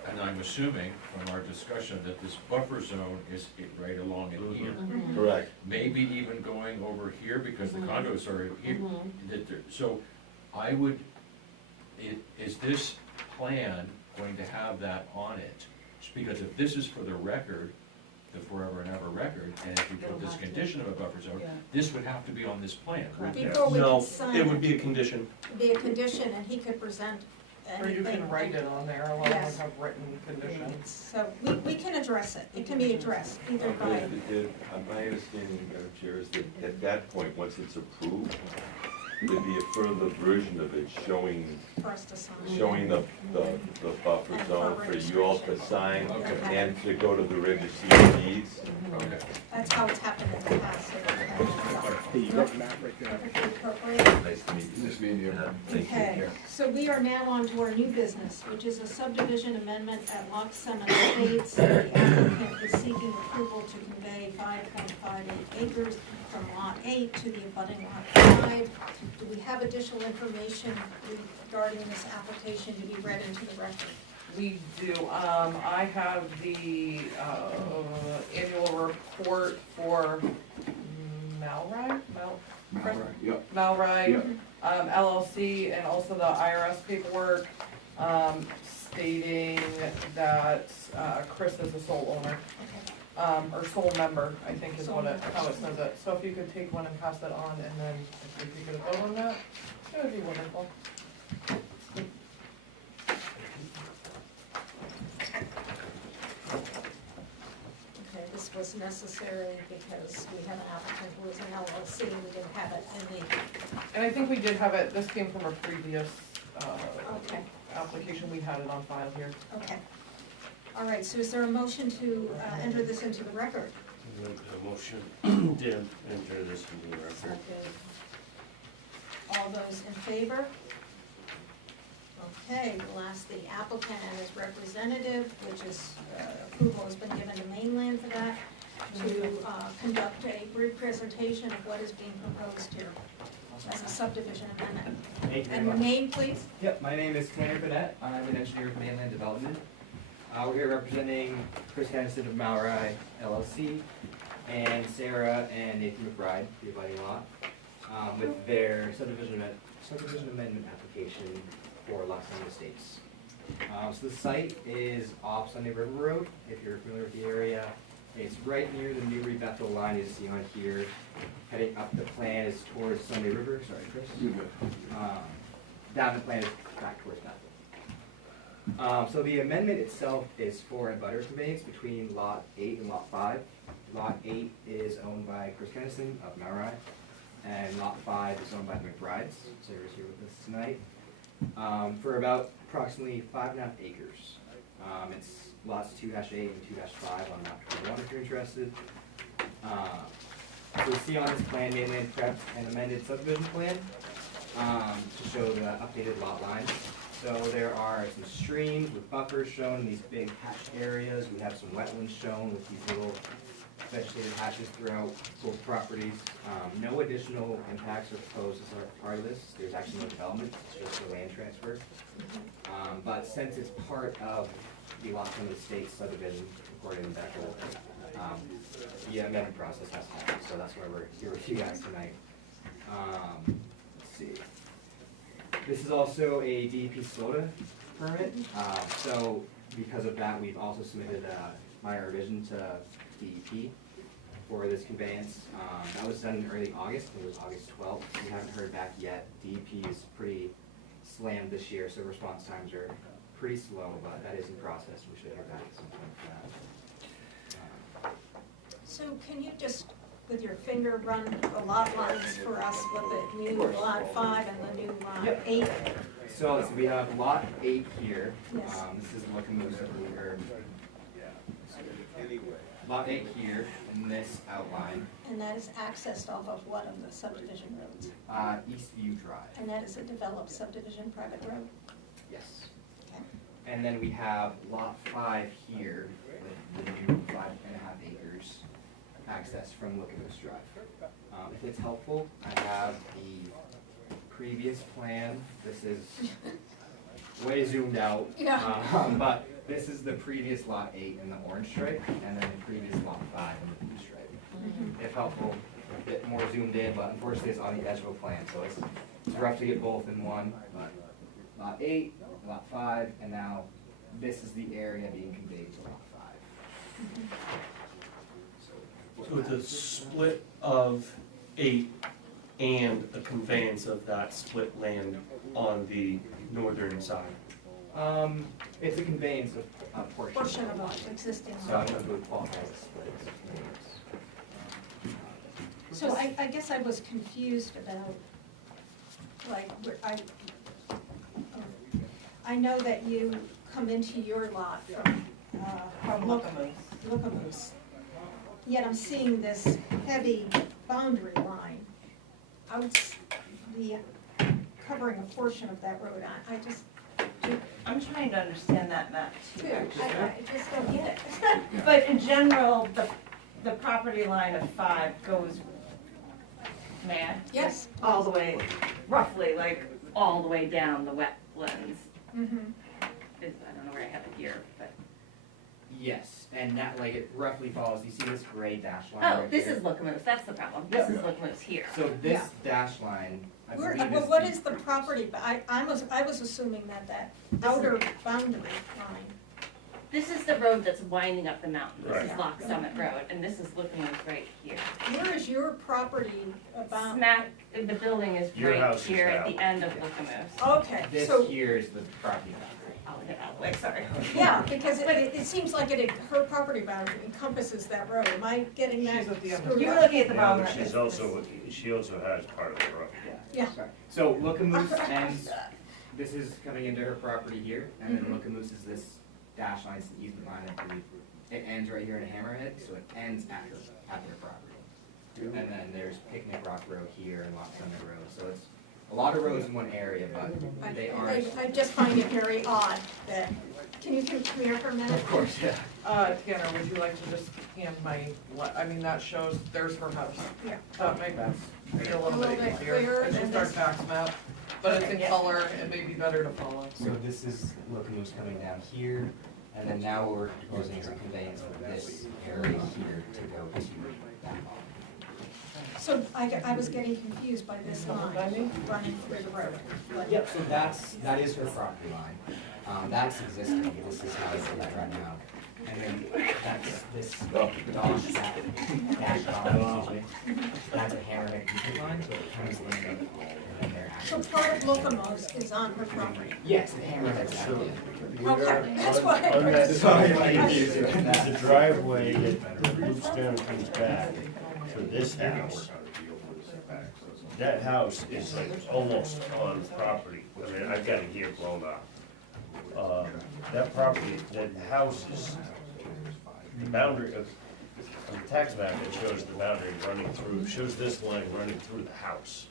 and I'm assuming from our discussion, that this buffer zone is right along in here. Correct. Maybe even going over here, because the condos are here, so I would, is this plan going to have that on it? Because if this is for the record, the forever and ever record, and if we put this condition of a buffer zone, this would have to be on this plan. wouldn't it? Before we No, can sign it would be a condition. be a condition, and he could present Or you anything. can write it on there, along Yes. with have written conditions. So we can address it. It can be addressed either by, My understanding, Madam Chair, is that at that point, once it's approved, there'd be a further version of it showing for us to sign. the buffer And zone proper for you all to inspection. sign Okay. and to go to the registry of deeds. Okay. That's how it's happened in the past. Hey, you got the map right there. Perfectly appropriate. Nice to meet you. Nice meeting you. Thank you. Okay, so we are now on to our new business, which is a subdivision amendment at Lot 7 Estates. The applicant is seeking approval to convey 5.58 acres from Lot 8 to the abutting Lot 5. Do we have additional information regarding this application to be read into the record? We do, I have the, annual report for Malride, Yep. Malride, LLC, and also the IRS paperwork, stating that, Chris is the sole owner, Okay. or sole member, I think is Sole what it, member. how it says it. So if you could take one and pass it on, and then if you could vote on that, that would be wonderful. Okay, this was necessary because we have an applicant who is an LLC, we didn't have it in the, And I think we did have it, this came from a previous, okay. application, we had it on file here. Okay. All right, so is there a motion to enter this into the record? Make a motion to enter this into the record. All those in favor? Okay, we'll ask the applicant and his representative, which is, approval has been given to Mainland for that, to conduct a brief presentation of what is being proposed here as a subdivision amendment. Thank you very And your much. name, please? Yep, my name is Tanner Burnett. I'm an engineer with Mainland Development. We're here representing Chris Henderson of Malrai LLC and Sarah and Nathan McBride, the abutting lot, with their subdivision amendment application for Los Angeles Estates. So the site is off Sunday River Road, if you're familiar with the area. It's right near the Newry Bethel line you see on here. Heading up the plan is towards Sunday River, sorry Chris. You're good. Down the plan is back towards Bethel. So the amendment itself is for a butter conveyance between Lot 8 and Lot 5. Lot 8 is owned by Chris Kennison of Malrai, and Lot 5 is owned by the McBrides. Sarah's here with us tonight. For about approximately 5.5 acres. It's lots 2-8 and 2-5 on map 21 if you're interested. So we see on this plan, mainland prepped an amended subdivision plan to show the updated lot lines. So there are some streams with buffers shown in these big hatched areas. We have some wetlands shown with these little vegetated hatches throughout both properties. No additional impacts are proposed as part of this. There's actually no development, it's just a land transfer. But since it's part of the Los Angeles Estates subdivision, according to Bethel, the amendment process has to happen. So that's why we're here with you guys tonight. Let's see. This is also a DEP SLOTA permit. So because of that, we've also submitted a minor revision to DEP for this conveyance. That was done in early August. It was August 12th. We haven't heard back yet. DEP is pretty slammed this year, so response times are pretty slow, but that is in process. We should hear back at some point for that. So can you just, with your finger, run the lot lines for us, what the new lot 5 and the new lot 8? So we have lot 8 here. Yes. This is looking at lot 8 here in this outline. And that is accessed off of what of the subdivision roads? Eastview Drive. And that is a developed subdivision private road? Yes. Okay. And then we have lot 5 here with the new 5.5 acres access from Lookamoose Drive. If it's helpful, I have the previous plan. This is way zoomed out. Yeah. But this is the previous lot 8 in the orange stripe, and then the previous lot 5 in the blue stripe. If helpful, a bit more zoomed in, but unfortunately it's on the edge of a plan, so it's rough to get both in one. But lot 8, lot 5, and now this is the area being conveyed to lot 5. So it's a split of 8 and a conveyance of that split land on the northern side. It's a conveyance of a portion Portion of the existing So I lot. don't know if it would qualify as a split. So I guess I was confused about, like, I know that you come into your lot from Lookamoose. Yet I'm seeing this heavy boundary line. I would be covering a portion of that road. I just, I'm trying to understand that map too, actually. I just don't get it. But in general, the property line of 5 goes, man? Yes. All the way, roughly, like, all the way down the wetlands. Mm-hmm. I don't know where I have it here, but. Yes, and that, like, it roughly follows, you see this gray dash line Oh, right this here? is Lookamoose, that's the problem. This is Lookamoose here. So this dash line, I Where, believe well, is what is the property, I was assuming that outer boundary line. This is the road that's winding up the mountain. This is Right. Lock Summit Road, and this is Lookamoose right here. Where is your property about? Smack, the building is Your right house is here at out. the end of Lookamoose. Okay, This so, here is the property boundary. I'll get out of the way, sorry. yeah, because it seems like her property boundary encompasses that road. Am I getting that She's at the end. screwed You were up? looking at the wrong No, one. she also has part of the road. Yeah. Sorry. So Lookamoose ends, this is coming into her property here, and then Lookamoose is this dash line, it's the easement line, I believe. It ends right here in a hammerhead, so it ends at her property. And then there's Picnic Rock Road here and Lock Summit Road, so it's a lot of roads in one area, but they are. I just find it very odd that, can you come here for a minute? Of course, yeah. Tanner, would you like to just hand I mean, that shows, there's her house. Yeah. That might be a little bit easier. clearer It's than just our this. tax map, but it's in Okay. color, it may be better to follow. So this is Lookamoose coming down here, And then now what we're proposing is a conveyance of this area here to go to that lot. So I was getting confused by this line running through the road. But- Yep, so that is her property line. That's existing, this is how it's set right now. And then that's this dog, that column, that's a hammerhead Cooper line, so it comes in and they're So actually. part of Locomo's is on her property. Yes, the hammerhead's active. Okay, that's why I On heard that it. Sorry if I side, confused you with that. the driveway that loops down and comes back for this house. That house is like almost on property. I mean, I've got it here blown up. That property, that house is, the boundary of the tax map, it shows the boundary running through, shows this line running through the house,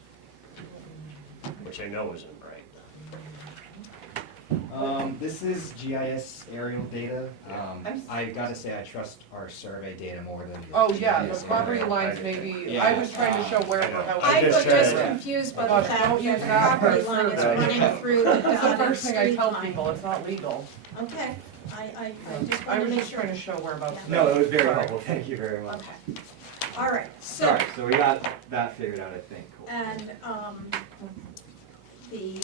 which I know isn't right. This is GIS aerial data. I gotta say, I trust our survey data more than. Oh, yeah, the GIS property aerial. lines maybe, Yeah. I was trying to show where her house I is. was just just trying confused by the Gosh, fact don't that use the that property for line is survey. running through the That's the dotted first thing I street tell line. people, it's not legal. Okay, I just I wanted was to make just sure. trying to show whereabouts. No, it was very Sorry. helpful, thank you very much. Okay, all right, so, Sorry, so we got that figured out, I think. Cool. and, the,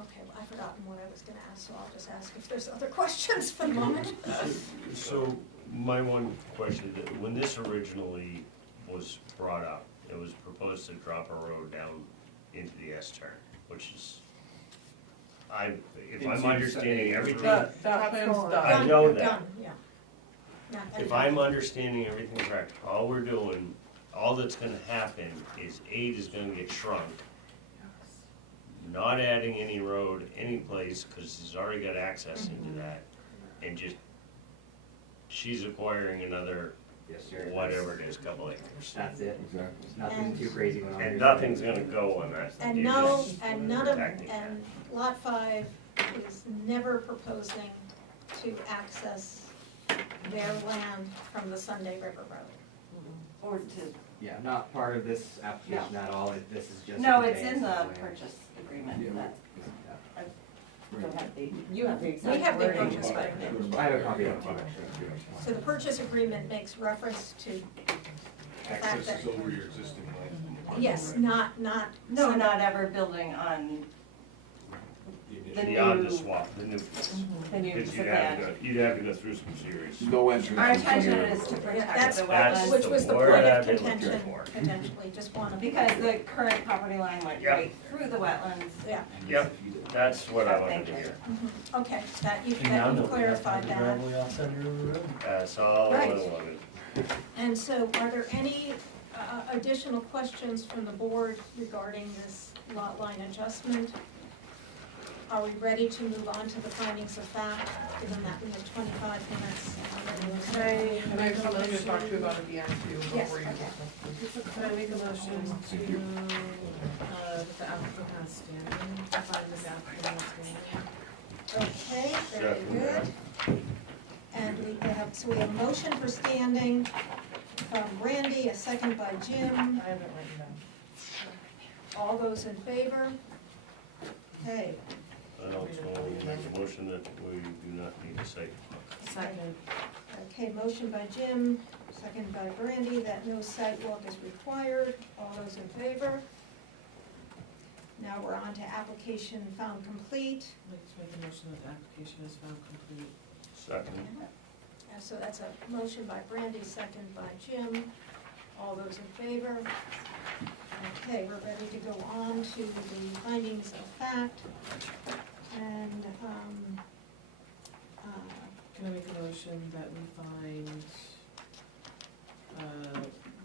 okay, well, I've forgotten what I was gonna ask, so I'll just ask if there's other questions for the moment. So, my one question, that when this originally was brought up, it was proposed to drop a road down into the S-turn, which is, if I'm understanding everything, That plan's gone. done. I know that. Done, yeah. Yeah, If I'm understanding everything correct, all we're doing, all that's gonna happen is 8 is gonna get shrunk. Not adding any road anyplace, cause he's already got access into that, and just, she's acquiring another, Yes, sir. whatever it is, couple acres. That's it. Exactly. Nothing too crazy going on. And here. nothing's gonna go on that. And You're no, just and none of, protecting that. and lot 5 is never proposing to access their land from the Sunday River Road. Or to, Yeah, not part of this application at all, this is just. no, a it's in conveyance the of land. purchase agreement Yeah. that, Yeah. I don't have the, you have the We exact have the wording. purchase agreement. I have a copy of it too. So the purchase agreement makes reference to the fact Access that, is over your existing land. yes, not. No, not ever building on the Beyond new, the swap, the new, the new because land. you'd have to go through some serious. No entrance. Our intention is to Yeah, protect that's, the That's wetlands, which was the word point of I've been looking contention, for. potentially, just wanna. because the current property line went Yep. right through the wetlands. Yeah, Yep, that's what I wanted Thank to you. hear. okay, that you clarified that. That's all I Right. wanted. And so are there any additional questions from the board regarding this lot line adjustment? Are we ready to move on to the findings of fact, given that we have 25 minutes? Can And I have something to talk to you about at the end too, Yes, before you. okay. I make a motion to, that the applicant has standing, to find this applicant has standing? Okay, very good. And we have, so we have a motion for standing from Randy, a second by Jim. I haven't written down. All those in favor? Okay, I also make a motion that we do not need a site. Second. okay, motion by Jim, second by Brandy, that no site walk is required. All those in favor? Now we're on to application found complete. I'd like to make a motion that the application is found complete. Second. And so that's a motion by Brandy, second by Jim. All those in favor? Okay, we're ready to go on to the findings of fact. And, Can I make a motion that we find,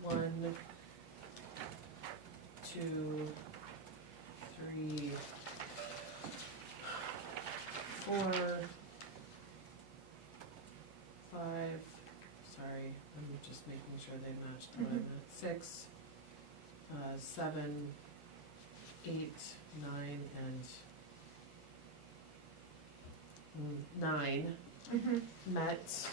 1, 2, 3, 4, 5, sorry, I'm just making sure they matched what I meant, 6, 7, 8, 9, and 9 met,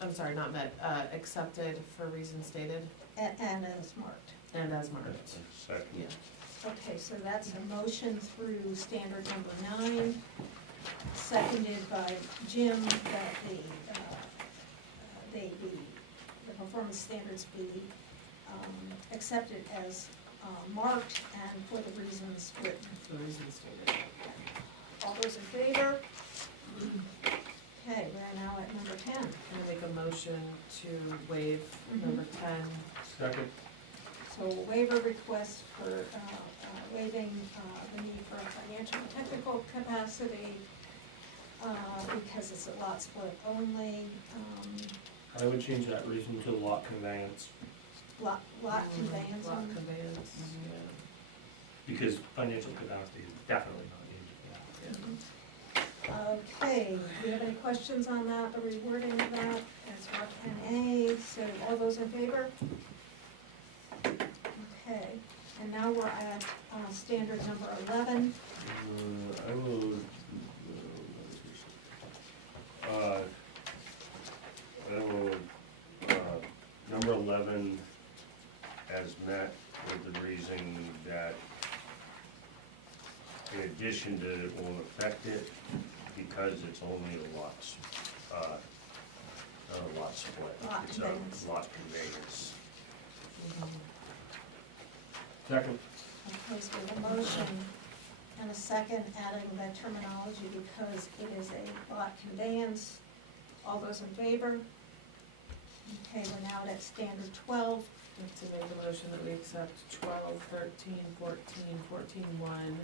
I'm sorry, not met, accepted for reasons stated. and as marked. And as marked. Second. Yeah. Okay, so that's a motion through standard number 9, seconded by Jim, that the performance standards be accepted as marked and for the reasons written. For the reasons stated. All those in favor? Okay, we're now at number 10. I'm gonna make a motion to waive number 10. Second. So a waiver request for waiving the need for a financial and technical capacity because it's a lot split only, I would change that reason to lot conveyance, lot conveyance. Lot conveyance, Mhm. yeah. because financial capacity is definitely not needed for that. Okay, do you have any questions on that, the rewording of that? That's mark NA, so all those in favor? Okay, and now we're at standard number 11. I will, number 11, as met with the reason that in addition to it won't affect it, because it's only a lot, not a lot split. Lot It's conveyance. a lot conveyance. Second. Okay, so we have a motion and a second adding that terminology because it is a lot conveyance. All those in favor? Okay, we're now at standard 12. To make a motion that we accept 12, 13, 14, 14.1,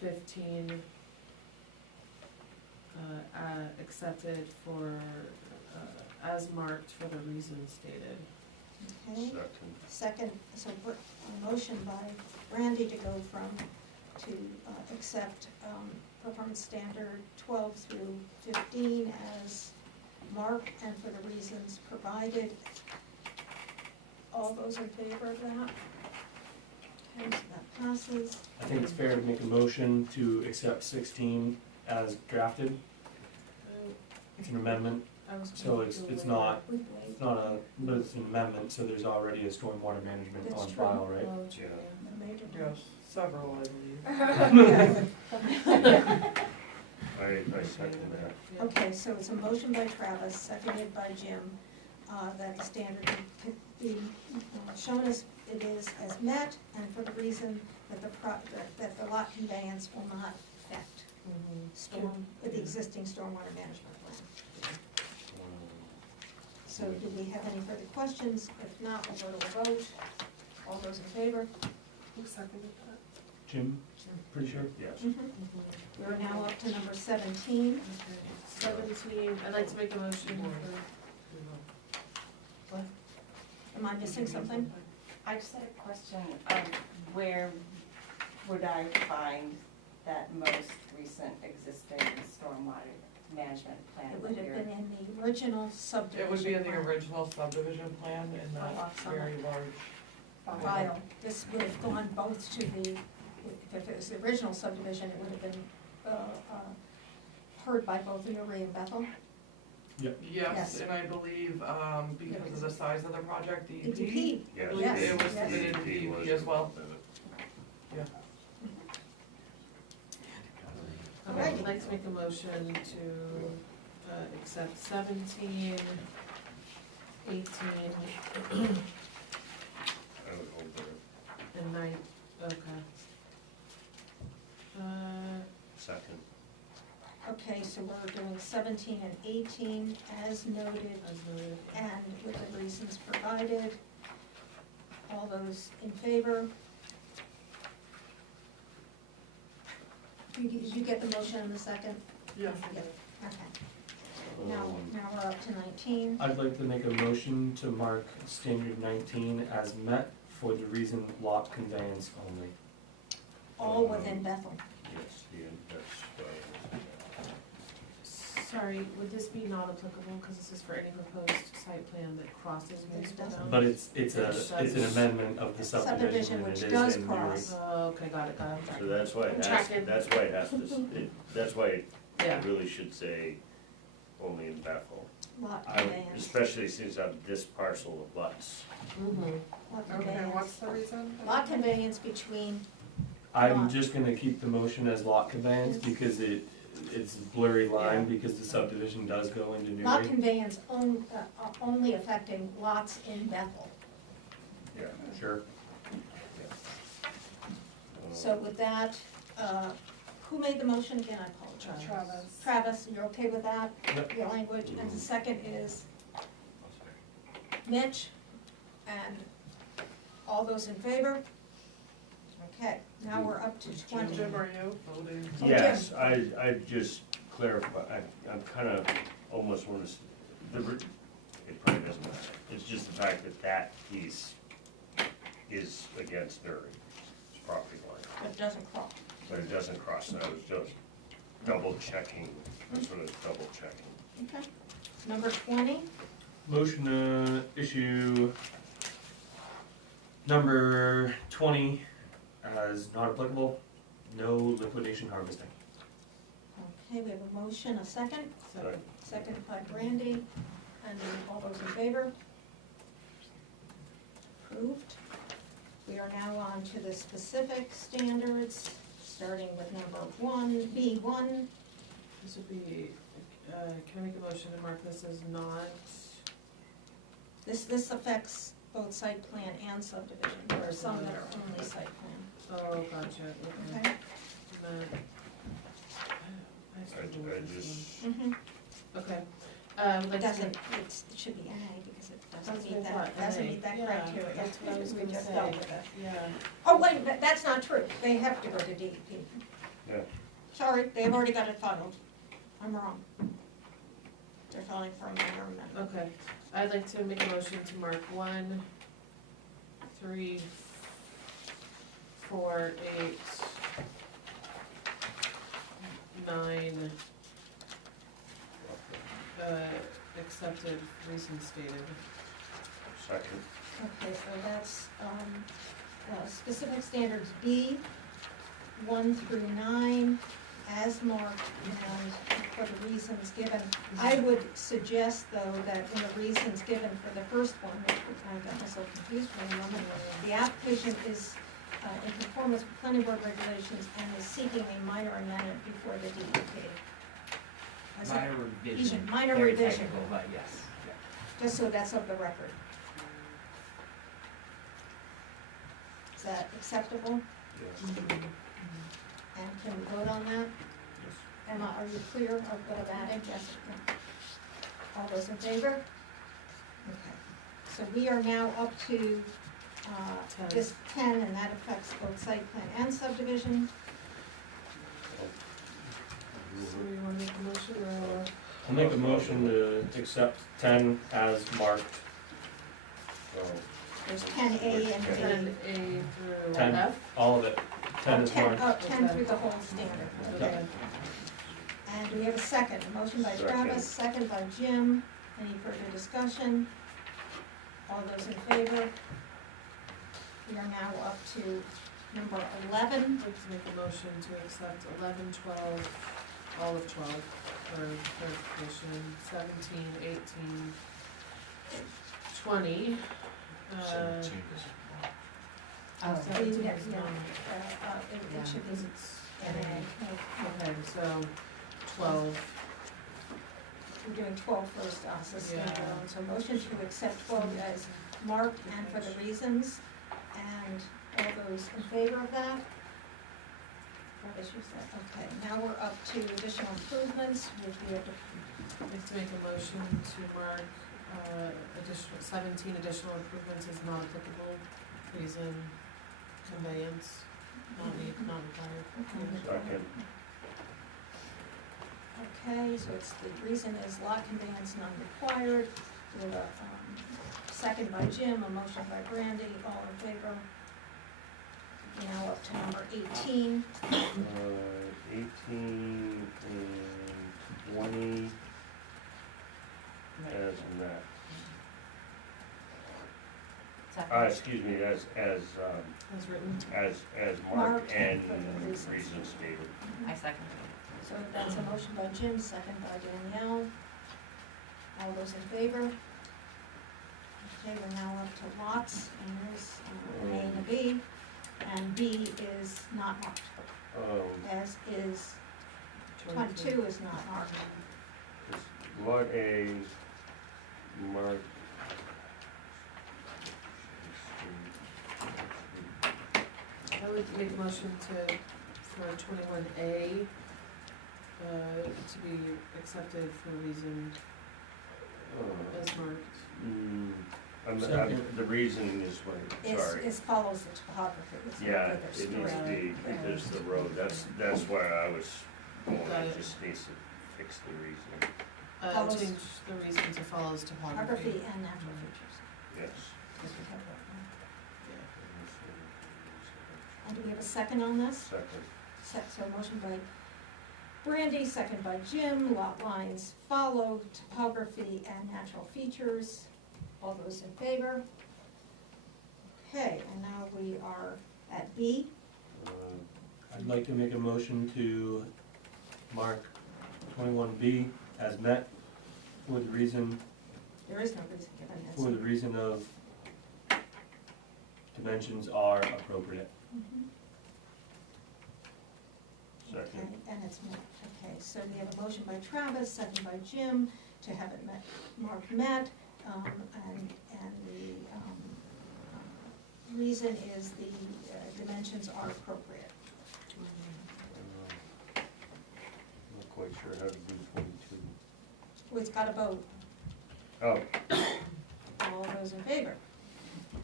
15, accepted for, as marked for the reasons stated. Okay, Second. second, so put a motion by Randy to go from, to accept performance standard 12 through 15 as marked and for the reasons provided. All those in favor of that? Okay, so that passes. I think it's fair to make a motion to accept 16 as drafted. It's an amendment, so it's not, We it's waived not a, but it's an amendment, so there's already a stormwater management That's on true. file, right? Oh, Yeah. the major. Yes, several, I believe. I second that. Okay, so it's a motion by Travis, seconded by Jim, that the standard be shown as it is as met, and for the reason that that the lot conveyance will not affect the existing stormwater management plan. So do we have any further questions? If not, we'll go to a vote. All those in favor? Who seconded that? Jim, pretty sure? Yes. We're now up to number 17. Okay, 17, I'd like to make a motion for, Am I missing something? I just had a question, where would I find that most recent existing stormwater management plan? It would have here? been in the original subdivision. It would be in the plan. original subdivision plan in that very large. File. This would have gone both to the, if it was the original subdivision, it would have been heard by both Newry and Bethel. Yes, Yes. and I believe, because of the size of the project, The DEP, DP. I believe Yes, it was yes. submitted to DEP as well. Yeah. I'd like to make a motion to accept 17, 18, I would hold there. and 9, okay. Second. Okay, so we're doing 17 and 18 as noted As noted. and with the reasons provided. All those in favor? Did you get the motion in the second? Yeah. Okay. Now we're up to 19. I'd like to make a motion to mark standard 19 as met for the reason lot conveyance only. All within Bethel. Yes, that's, Sorry, would this be not applicable, because this is for any proposed site plan that crosses municipal doesn't. boundaries? But it's an amendment of the subdivision, and Which it is does in Newry. cross. Oh, okay, got it, so that's why I'm it has, tracking. that's why it has to, that's why it Yeah, really should say only in Bethel. lot I, conveyance. especially since this parcel of lots. Lot Okay, conveyance. what's the reason? Lot conveyance between, I'm Lot. just gonna keep the motion as lot conveyance because it's a blurry line because the subdivision does go into lot Newry. conveyance only affecting lots in Bethel. Yeah. Sure. So with that, who made the motion again? I apologize. Travis. Travis, you're okay with that? Yep. Your language, and the second is Mitch, and all those in favor? Okay, now we're up to 20. Jim, are you voting? Oh, Yes, I just clarify, I'm kind of almost want to, it probably doesn't matter. It's just the fact that that piece is against their property line, But it doesn't cross. but it doesn't cross, and I was just double checking, that's what I was double checking. Okay. Number 20, Motion to issue number 20 as not applicable, no liquidation harvesting. okay, we have a motion, a second, Second. seconded by Brandy, and all those in favor? Approved. We are now on to the specific standards, starting with number 1B1. This would be, can I make a motion to mark this as not, This affects both site plan and subdivision. There are some that are only site plan. oh, gotcha, okay. Okay? Not- I struggle with I this just, Mm-hmm. one. Okay, It let's doesn't, see. it should be NA because it That's doesn't meet what I that, thought, doesn't NA. meet that Yeah, criteria. that's what I was We gonna just say. dealt with it. Yeah, Oh, wait, that's not true. They have to go to DEP. yeah, Sorry, they've already got it filed. I'm wrong. They're filing for a minor amendment. okay. I'd like to make a motion to mark 1, 3, 4, 8, 9, accepted, reasons stated. second. Okay, so that's, specific standards B, 1 through 9, as marked, and for the reasons given. I would suggest, though, that in the reasons given for the first one, which I got myself confused for a moment, the application is in conformance with planning board regulations and is seeking a minor amendment before the DEP. Is that- Minor revision. Minor Very revision. technical, but yes. Just so that's of the record. Is that acceptable? Yes. And can we vote on that? Emma, are you clear of what I'm adding? Yes. Okay. All those in favor? Okay. So we are now up to, 10. this 10, and that affects both site plan and subdivision. So you wanna make a motion or? I'll make a motion to accept 10 as marked. So, There's 10A and B. 10A through 10. F? All of it, 10 is marked. 10 through the whole standard. Okay. And do we have a second? A motion by Second. Travis, second by Jim. Any further discussion? All those in favor? We are now up to number 11. I'd like to make a motion to accept 11, 12, all of 12 for clarification, 17, 18, 20. 17 is. Oh. 17 is Yeah, not, it should be because it's NA. okay, so 12. We're doing 12 first, so Yeah. standalone. So motion to accept 12 as marked and for the reasons. And all those in favor of that? What is you said? Okay, now we're up to additional improvements. We have to I'd like to make a motion to mark additional, 17 additional improvements as not applicable, reason, conveyance, not required. second. Okay, so it's, the reason is lot conveyance not required. We have a second by Jim, a motion by Brandy, all in favor. Now up to number 18. 18 and 20 as met. Excuse me, as As written. marked Marked and for the reasons. reasons stated. I second. So that's a motion by Jim, second by Danielle. All those in favor? Okay, we're now up to lots, and there's an A and a B, and B is not marked, as is 22 is not marked. Is Lot A marked? I would make a motion for 21A, to be accepted for a reason as marked. The reason is what, sorry. Is follows the topography. It's not Yeah, further it needs story. to be, because the road, that's where I was going, Got it it. just needs to fix the reason, Follows- Change the reason to follows Topography topography. and natural features. yes. Because we have that one. Yeah. And do we have a second on this? Second. So motion by Brandy, second by Jim, lot lines follow topography and natural features. All those in favor? Okay, and now we are at B. I'd like to make a motion to mark 21B as met for the reason, There is no reason given this. for the reason of dimensions are appropriate. Mhm. Second. Okay, and it's met, okay, so we have a motion by Travis, second by Jim, to have it met, marked met, and the, reason is the dimensions are appropriate. Not quite sure how to do 22. Oh, it's got a vote, Oh, all those in favor?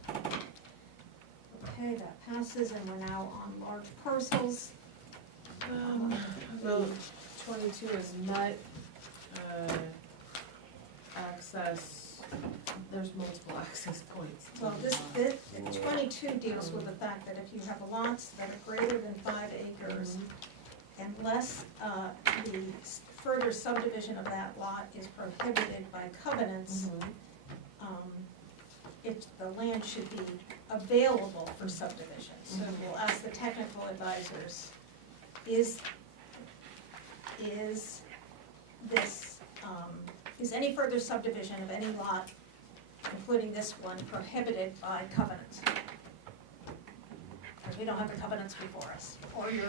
Okay, that passes, and we're now on large parcels. Well, 22 is met, access, there's multiple access points. Well, this 22 deals with the fact that if you have lots that are greater than 5 acres, unless the further subdivision of that lot is prohibited by covenants, the land should be available for subdivision. So we'll ask the technical advisors, is this, is any further subdivision of any lot, including this one, prohibited by covenants? Because we don't have the covenants before us, or your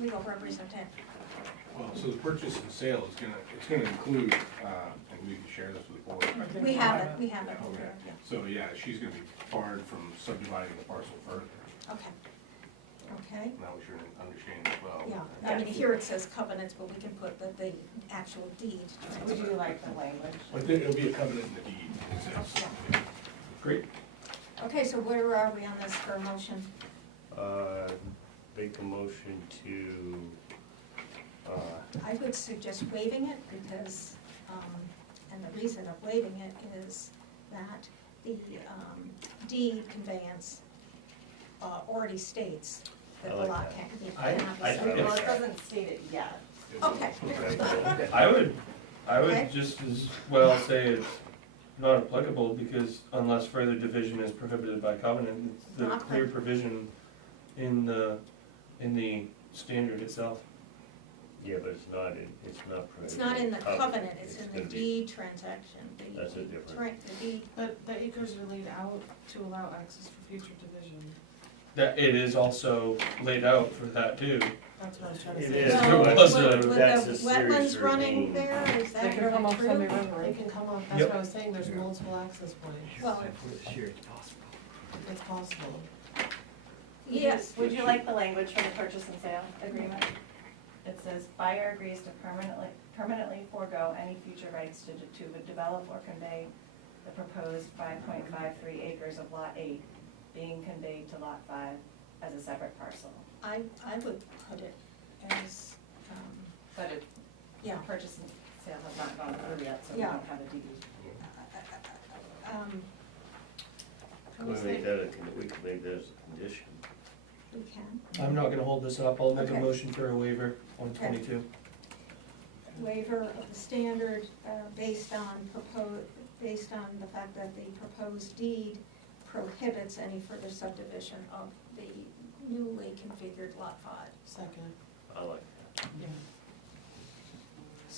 legal representative. Well, so the purchase and sale is it's gonna include, and we can share this with the board. We have it, yeah. So, yeah, she's gonna be barred from subdividing the parcel further. Okay, Now we should understand as well. yeah, I mean, here it says covenants, but we can put the actual deed. Would you like the language? But then it'll be a covenant in the deed, it says. Yeah. Great. Okay, so where are we on this for a motion? make a motion to, I would suggest waiving it because, and the reason of waiving it is that the deed conveyance already states that I the like lot that. can't be, I cannot be think subdivided. Well, it doesn't state it yet. Okay, I would Okay. just as well say it's not applicable, because unless further division is prohibited by covenant, it's the Not clear provision in the standard itself. yeah, but it's not prohibited. it's not in the covenant, it's in the gonna be- deed transaction. The- That's a different- Right, the deed, But the acres are laid out to allow access for future division. That it is also laid out for that too. That's what I was trying to It say. is, well, but with that's the a serious wetlands running ravine. there, is They that can come off true? Sunday River. They can come off, that's Yep. what I was saying, there's multiple access points. Well, It's possible. yes, Would you like the language from the purchase and sale agreement? It says, buyer agrees to permanently forego any future rights to develop or convey the proposed 5.53 acres of Lot 8 being conveyed to Lot 5 as a separate parcel. I would put it as, But it, yeah, purchase and sale has not gone through yet, so we Yeah. don't have a deed. Can we make that we can make that as a condition. we can. I'm not gonna hold this up, I'll make a Okay. motion for a waiver on Okay. 22. Waiver of the standard based on the fact that the proposed deed prohibits any further subdivision of the newly configured Lot 5. Second. I like Yeah.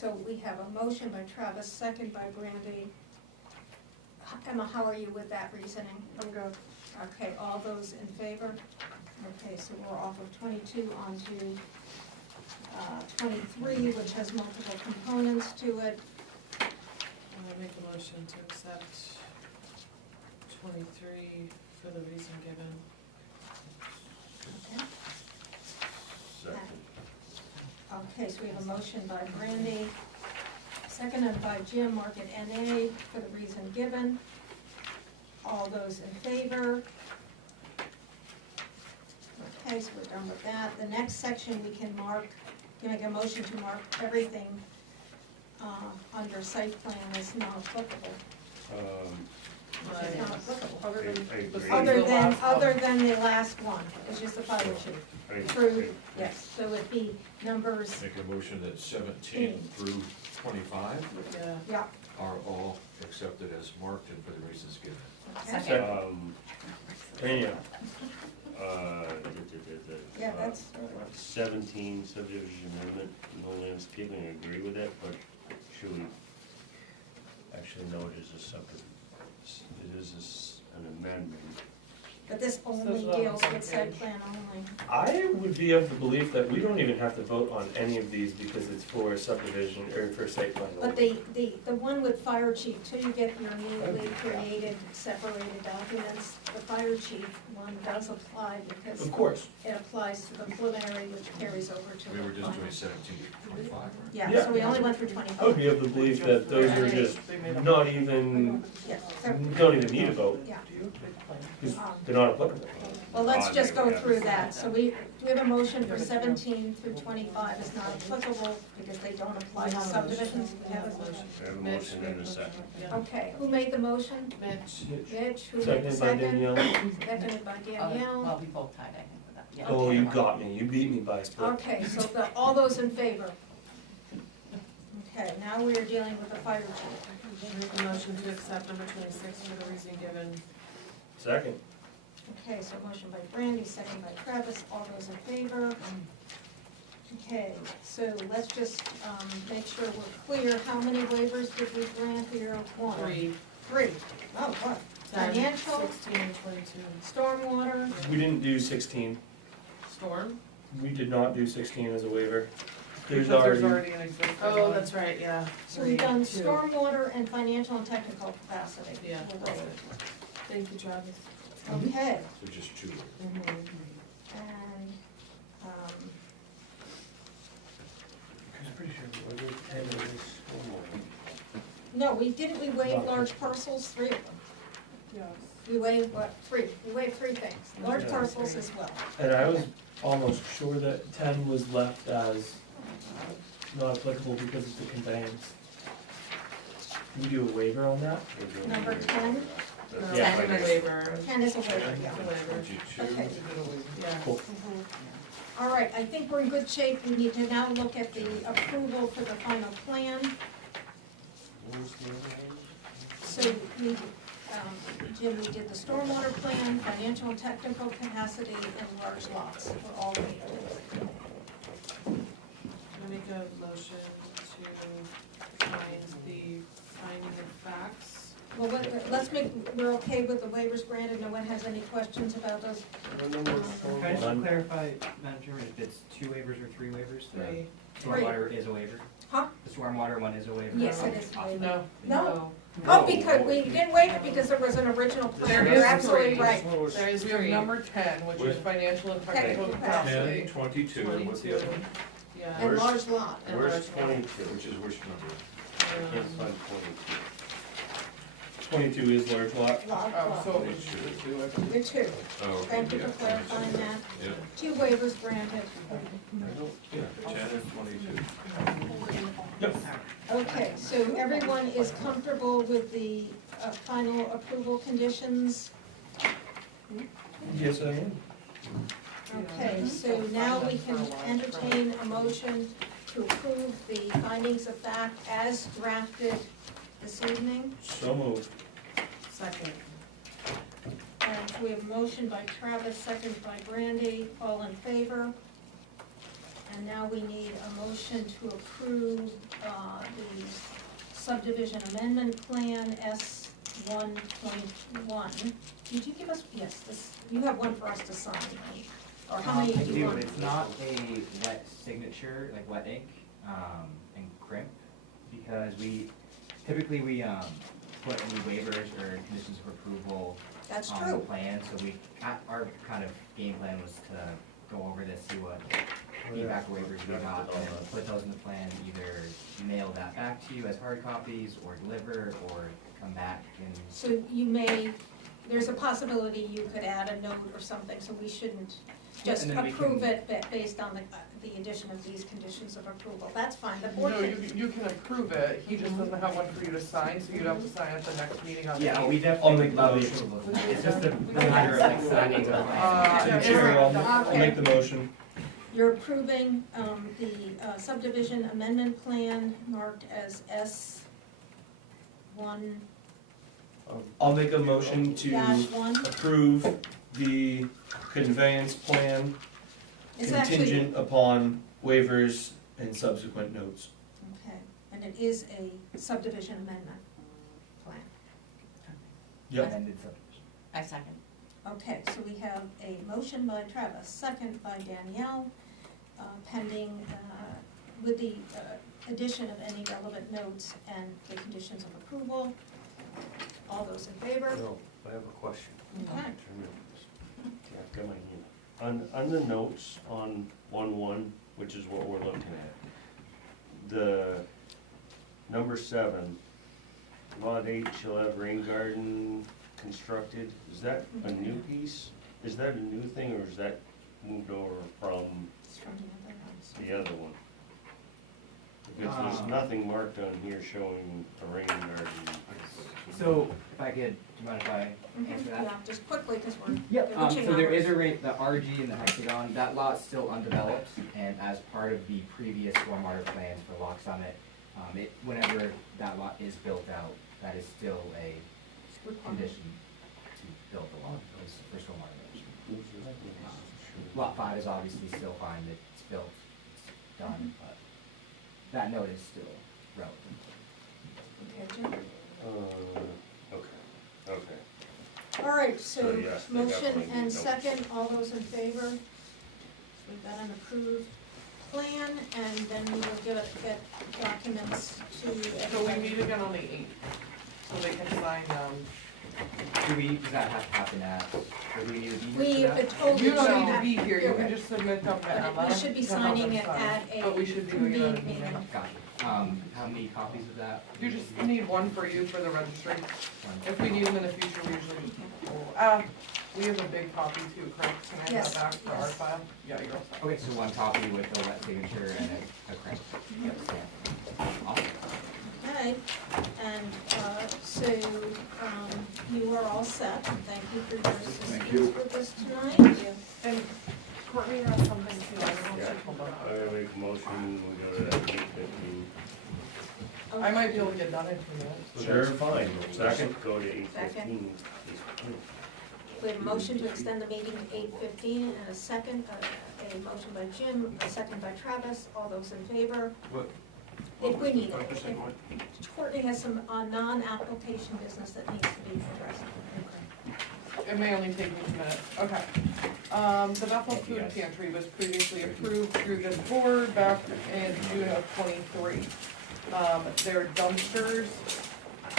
so we have a motion by Travis, second by Brandy. Emma, how are you with that reasoning? I'm good. Okay, all those in favor? Okay, so we're off of 22 onto 23, which has multiple components to it. I make a motion to accept 23 for the reason given. Okay. Second. Okay, so we have a motion by Brandy, seconded by Jim, mark it NA for the reason given. All those in favor? Okay, so we're done with that. The next section we can mark, you make a motion to mark everything under site plan as not applicable. Which is not applicable. Other than I the agree. Other the than, last one. other than the last one, which is the fire chief. Through, Yeah. yes, so it'd be numbers, Make a motion that 17 through 25 Yeah. yeah, are all accepted as marked and for the reasons given. okay. Second. Anyhow, Yeah, that's, 17 subdivision amendment, no landscaping, I agree with that, but should we, actually, no, it is a subdivision. It is an amendment. but this only So it's deals on with site page. plan only. I would be of the belief that we don't even have to vote on any of these because it's for subdivision or for site plan. But only. the one with fire chief, till you get your newly created, separated documents, the fire chief one does apply because Of course. it applies to the preliminary, which carries over to the We were just final. doing 17 to 25, right? Yeah, so we only went through I would 25. be of the belief that those are just not even, Yes, so, don't even need a vote, yeah. because Um, they're not applicable. Well, let's just go through that. So do we have a motion for 17 through 25 is not applicable because they don't apply to subdivisions? We have a motion. I have a motion and a second. Yeah. Okay, who made the motion? Mitch. Mitch, who made the Seconded by second? Danielle. Seconded by Well, Danielle. we both tied, I think, with that, yeah. Oh, you got me, you beat me by a split. Okay, so all those in favor? Okay, now we are dealing with the fire chief. Make a motion to accept number 26 for the reason given. Second. Okay, so motion by Brandy, second by Travis, all those in favor? Okay, so let's just make sure we're clear. How many waivers did we grant here? One. 3, Three. Oh, what? 10, Financial, 16, and 22. stormwater, We didn't do 16, Storm? we did not do 16 as a waiver. Because There's there's already, already an existing one. Oh, that's right, yeah. so we've done 2. stormwater and financial and technical capacity. Yeah. We're waived. Thank you, Travis. Okay, So just 2. and, I'm pretty sure we waived 10 of this. no, we didn't, we waived large parcels, 3 of them. Yes. We waived what, 3? We waived 3 things, large Yeah. parcels as well. And I was almost sure that 10 was left as not applicable because of the conveyance. Can we do a waiver on that? Number 10, No, Yeah. 10 is a waiver. 10 is a waiver, yeah. It's a waiver. 22. Okay. Yeah. Cool. All right, I think we're in good shape. We need to now look at the approval for the final plan. So we, Jim, we did the stormwater plan, financial and technical capacity, and large lots. We're all waived. I make a motion to find the finding of facts. Well, let's make, we're okay with the waivers granted. No one has any questions about those? Can I just clarify, Madam Chairman, if it's 2 waivers or 3 waivers? The 3. Stormwater is a waiver? Huh? The stormwater one is a waiver? Yes, it is. Awesome. No. No. Oh, because we didn't waive it because there was an original plan. There You're is absolutely 3. right. There is We have 3. number 10, which is Where's- financial and technical Technical capacity. 10, 22, and what's the other one? Yeah. And large lot. And Where's large lot. 22? Which is which number? I can't find 22. 22 is large lot. Lot, Oh, lot. so it was just the 2, I think. You're two. Oh, okay, Thank you yeah, for clarifying 22. that. Yeah, 2 waivers granted. yeah, 10 and 22. Yep. Okay, so everyone is comfortable with the final approval conditions? Yes, I am. Okay, so now we can entertain a motion to approve the findings of fact as drafted this evening. So moved. Second. And we have a motion by Travis, second by Brandy, all in favor? And now we need a motion to approve the subdivision amendment plan S1.1. Did you give us, yes, this, you have one for us to sign, right? Or how many I do you do, want? it's not a wet signature, like wet ink, and crimp, because typically we, put any waivers or conditions of approval That's on the true. plan, so our kind of game plan was to go over this, see what feedback or waivers we got, and then put those in the plan, either mail that back to you as hard copies, or deliver, or come back and. So you may, there's a possibility you could add a note or something, so we shouldn't just And then we approve can- it based on the addition of these conditions of approval. That's fine, the board No, can. you can approve it, he just doesn't have one for you to sign, so you'd have to sign at the next meeting on the Yeah, 8th. we I'll definitely make would the love the motion. approval. It's just a matter of like signing the plan. Through the it's- chair, I'll make the motion. You're approving the subdivision amendment plan marked as S1-1. I'll make a motion to approve the conveyance plan It's actually, contingent upon waivers and subsequent notes. okay, and it is a subdivision amendment plan. Yep. Amended subdivision. I second. Okay, so we have a motion by Travis, second by Danielle, pending, with the addition of any relevant notes and the conditions of approval. All those in favor? No, I have a question. Okay. Yeah, I've got my hand. On the notes on 1.1, which is what we're looking at, the number 7, lot 8 shall have rain garden constructed, is that a new piece? Is that a new thing, or is that moved over from It's from the other house. the other one? Because there's nothing marked on here showing a rain garden. So, if I could, do you mind if I answer that? Yeah, just quickly, because we're Yep, reaching so there is hours. the RG and the hexagon, that lot's still undeveloped, and as part of the previous stormwater plans for Lock Summit, whenever that lot is built out, that is still a condition to build the lot, for stormwater management. Lot 5 is obviously still fine, it's built, it's done, but that note is still relevant. Okay, Jim? Okay. All right, so So, yes, they motion definitely need and notes. second, all those in favor? So we've got an approved plan, and then we will get documents to So we everybody. meet again on the 8th, so they can sign, Does that have to happen or do we need to be We here for that? told you you don't need to that, be here, you can just submit them to Emma. but we should be to help signing them it sign. at a But we should be doing it at a convened meeting. meeting. Gotcha. How many copies of that? You just need one for you for the registry. One. If we need them in the future, we usually, we have a big copy too, correct? Can I have Yes, that back for our yes. file? Yeah, you're all set. Okay, so one copy with the wet signature and a crimp. Yep, stamp. Awesome. Okay, and so you are all set. Thank you for your assistance with this tonight. And Courtney has something too, I don't know if she told them. I'm gonna make a motion, we go to that 8:15. I might be able to get done in 2 minutes. Sure, fine. Second. Go to 8:15. Second. We have a motion to extend the meeting to 8:15 and a second, a motion by Jim, a second by Travis. All those in favor? If we need it. If Courtney has some non-application business that needs to be addressed. It may only take me 2 minutes, okay. The Bethel Food Pantry was previously approved through this board back in June of '23. Their dumpsters,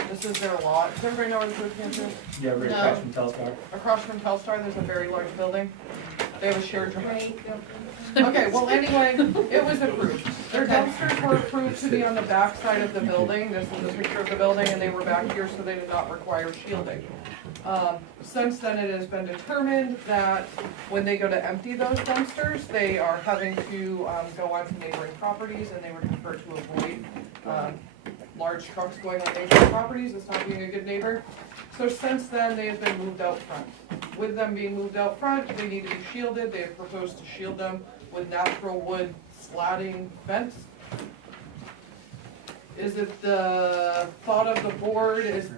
this is their lot, does everybody know where the food pantry is? Yeah, right across from Telstar. Across from Telstar, there's a very large building, they have a shared trash. Great. Okay, well, anyway, it was approved. Their dumpsters were approved to be on the back side of the building, this is a picture of the building, and they were back here, so they did not require shielding. Since then, it has been determined that when they go to empty those dumpsters, they are having to, go onto neighboring properties, and they would prefer to avoid, large trucks going on neighboring properties, it's not being a good neighbor. So since then, they have been moved out front. With them being moved out front, they need to be shielded, they have proposed to shield them with natural wood slatting fence. Is it the thought of the board board is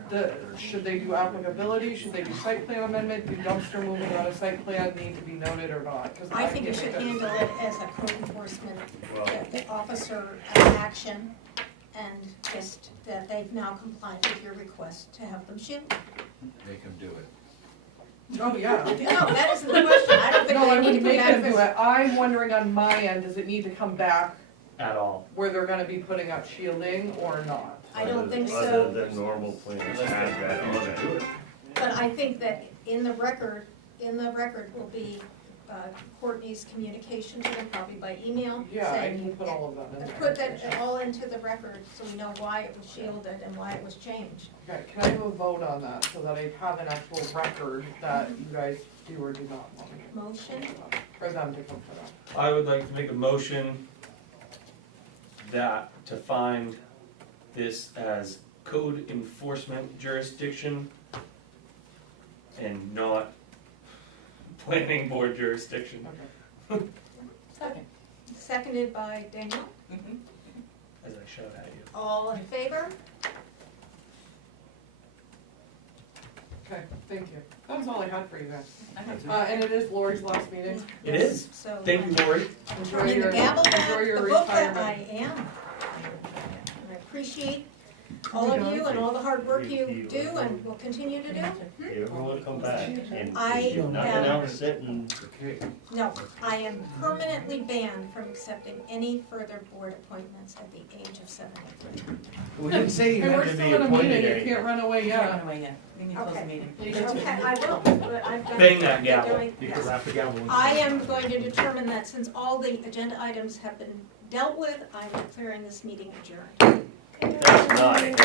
should they do applicability, should they do site plan amendment, do dumpster moving on a site plan need to be noted or not? 'Cause I think you can't should make that handle it as a code enforcement Well, officer action, and just that they've now complied with your request to have them shoot. Make them do it. Oh, yeah. No, that isn't the question, I don't think No, I they need would to come make back them do for. it. I'm wondering on my end, does it need to come back At all. where they're gonna be putting up shielding or not? I don't think Other so, than normal plans have that on it. but I think that in the record will be Courtney's communication to them, probably by email, Yeah, I saying, can put all of that in there. put that all into the record, so we know why it was shielded and why it was changed. Okay, can I have a vote on that so that I have an actual record that you guys do or do not want me to? Motion, For them to come put up. I would like to make a motion that, to find this as code enforcement jurisdiction and not planning board jurisdiction, Okay. Second. seconded by Danielle, as I shout at you. all in favor? Okay, thank you. That was all I had for you guys. Okay. And it is Lori's last meeting. It is. So. Thank you, Lori. Enjoy Turning your, the gavel back, enjoy your the book that retirement. I am. And I appreciate all of you and all the hard work you do and will continue to do. You ever wanna come back and I you're not am- gonna out sit and, Okay. No, I am permanently banned from accepting any further board appointments at the age of 73. We didn't say you Hey, had we're to be still in a appointed meeting, you anymore. can't run away Can't yet. run away yet. We need to close the Okay. meeting. Okay, I will, but I've done. Bang that gavel. doing- You yes. can wrap the gavel. when I you- am going to determine that since all the agenda items have been dealt with, I'm declaring this meeting adjourned. that's not it.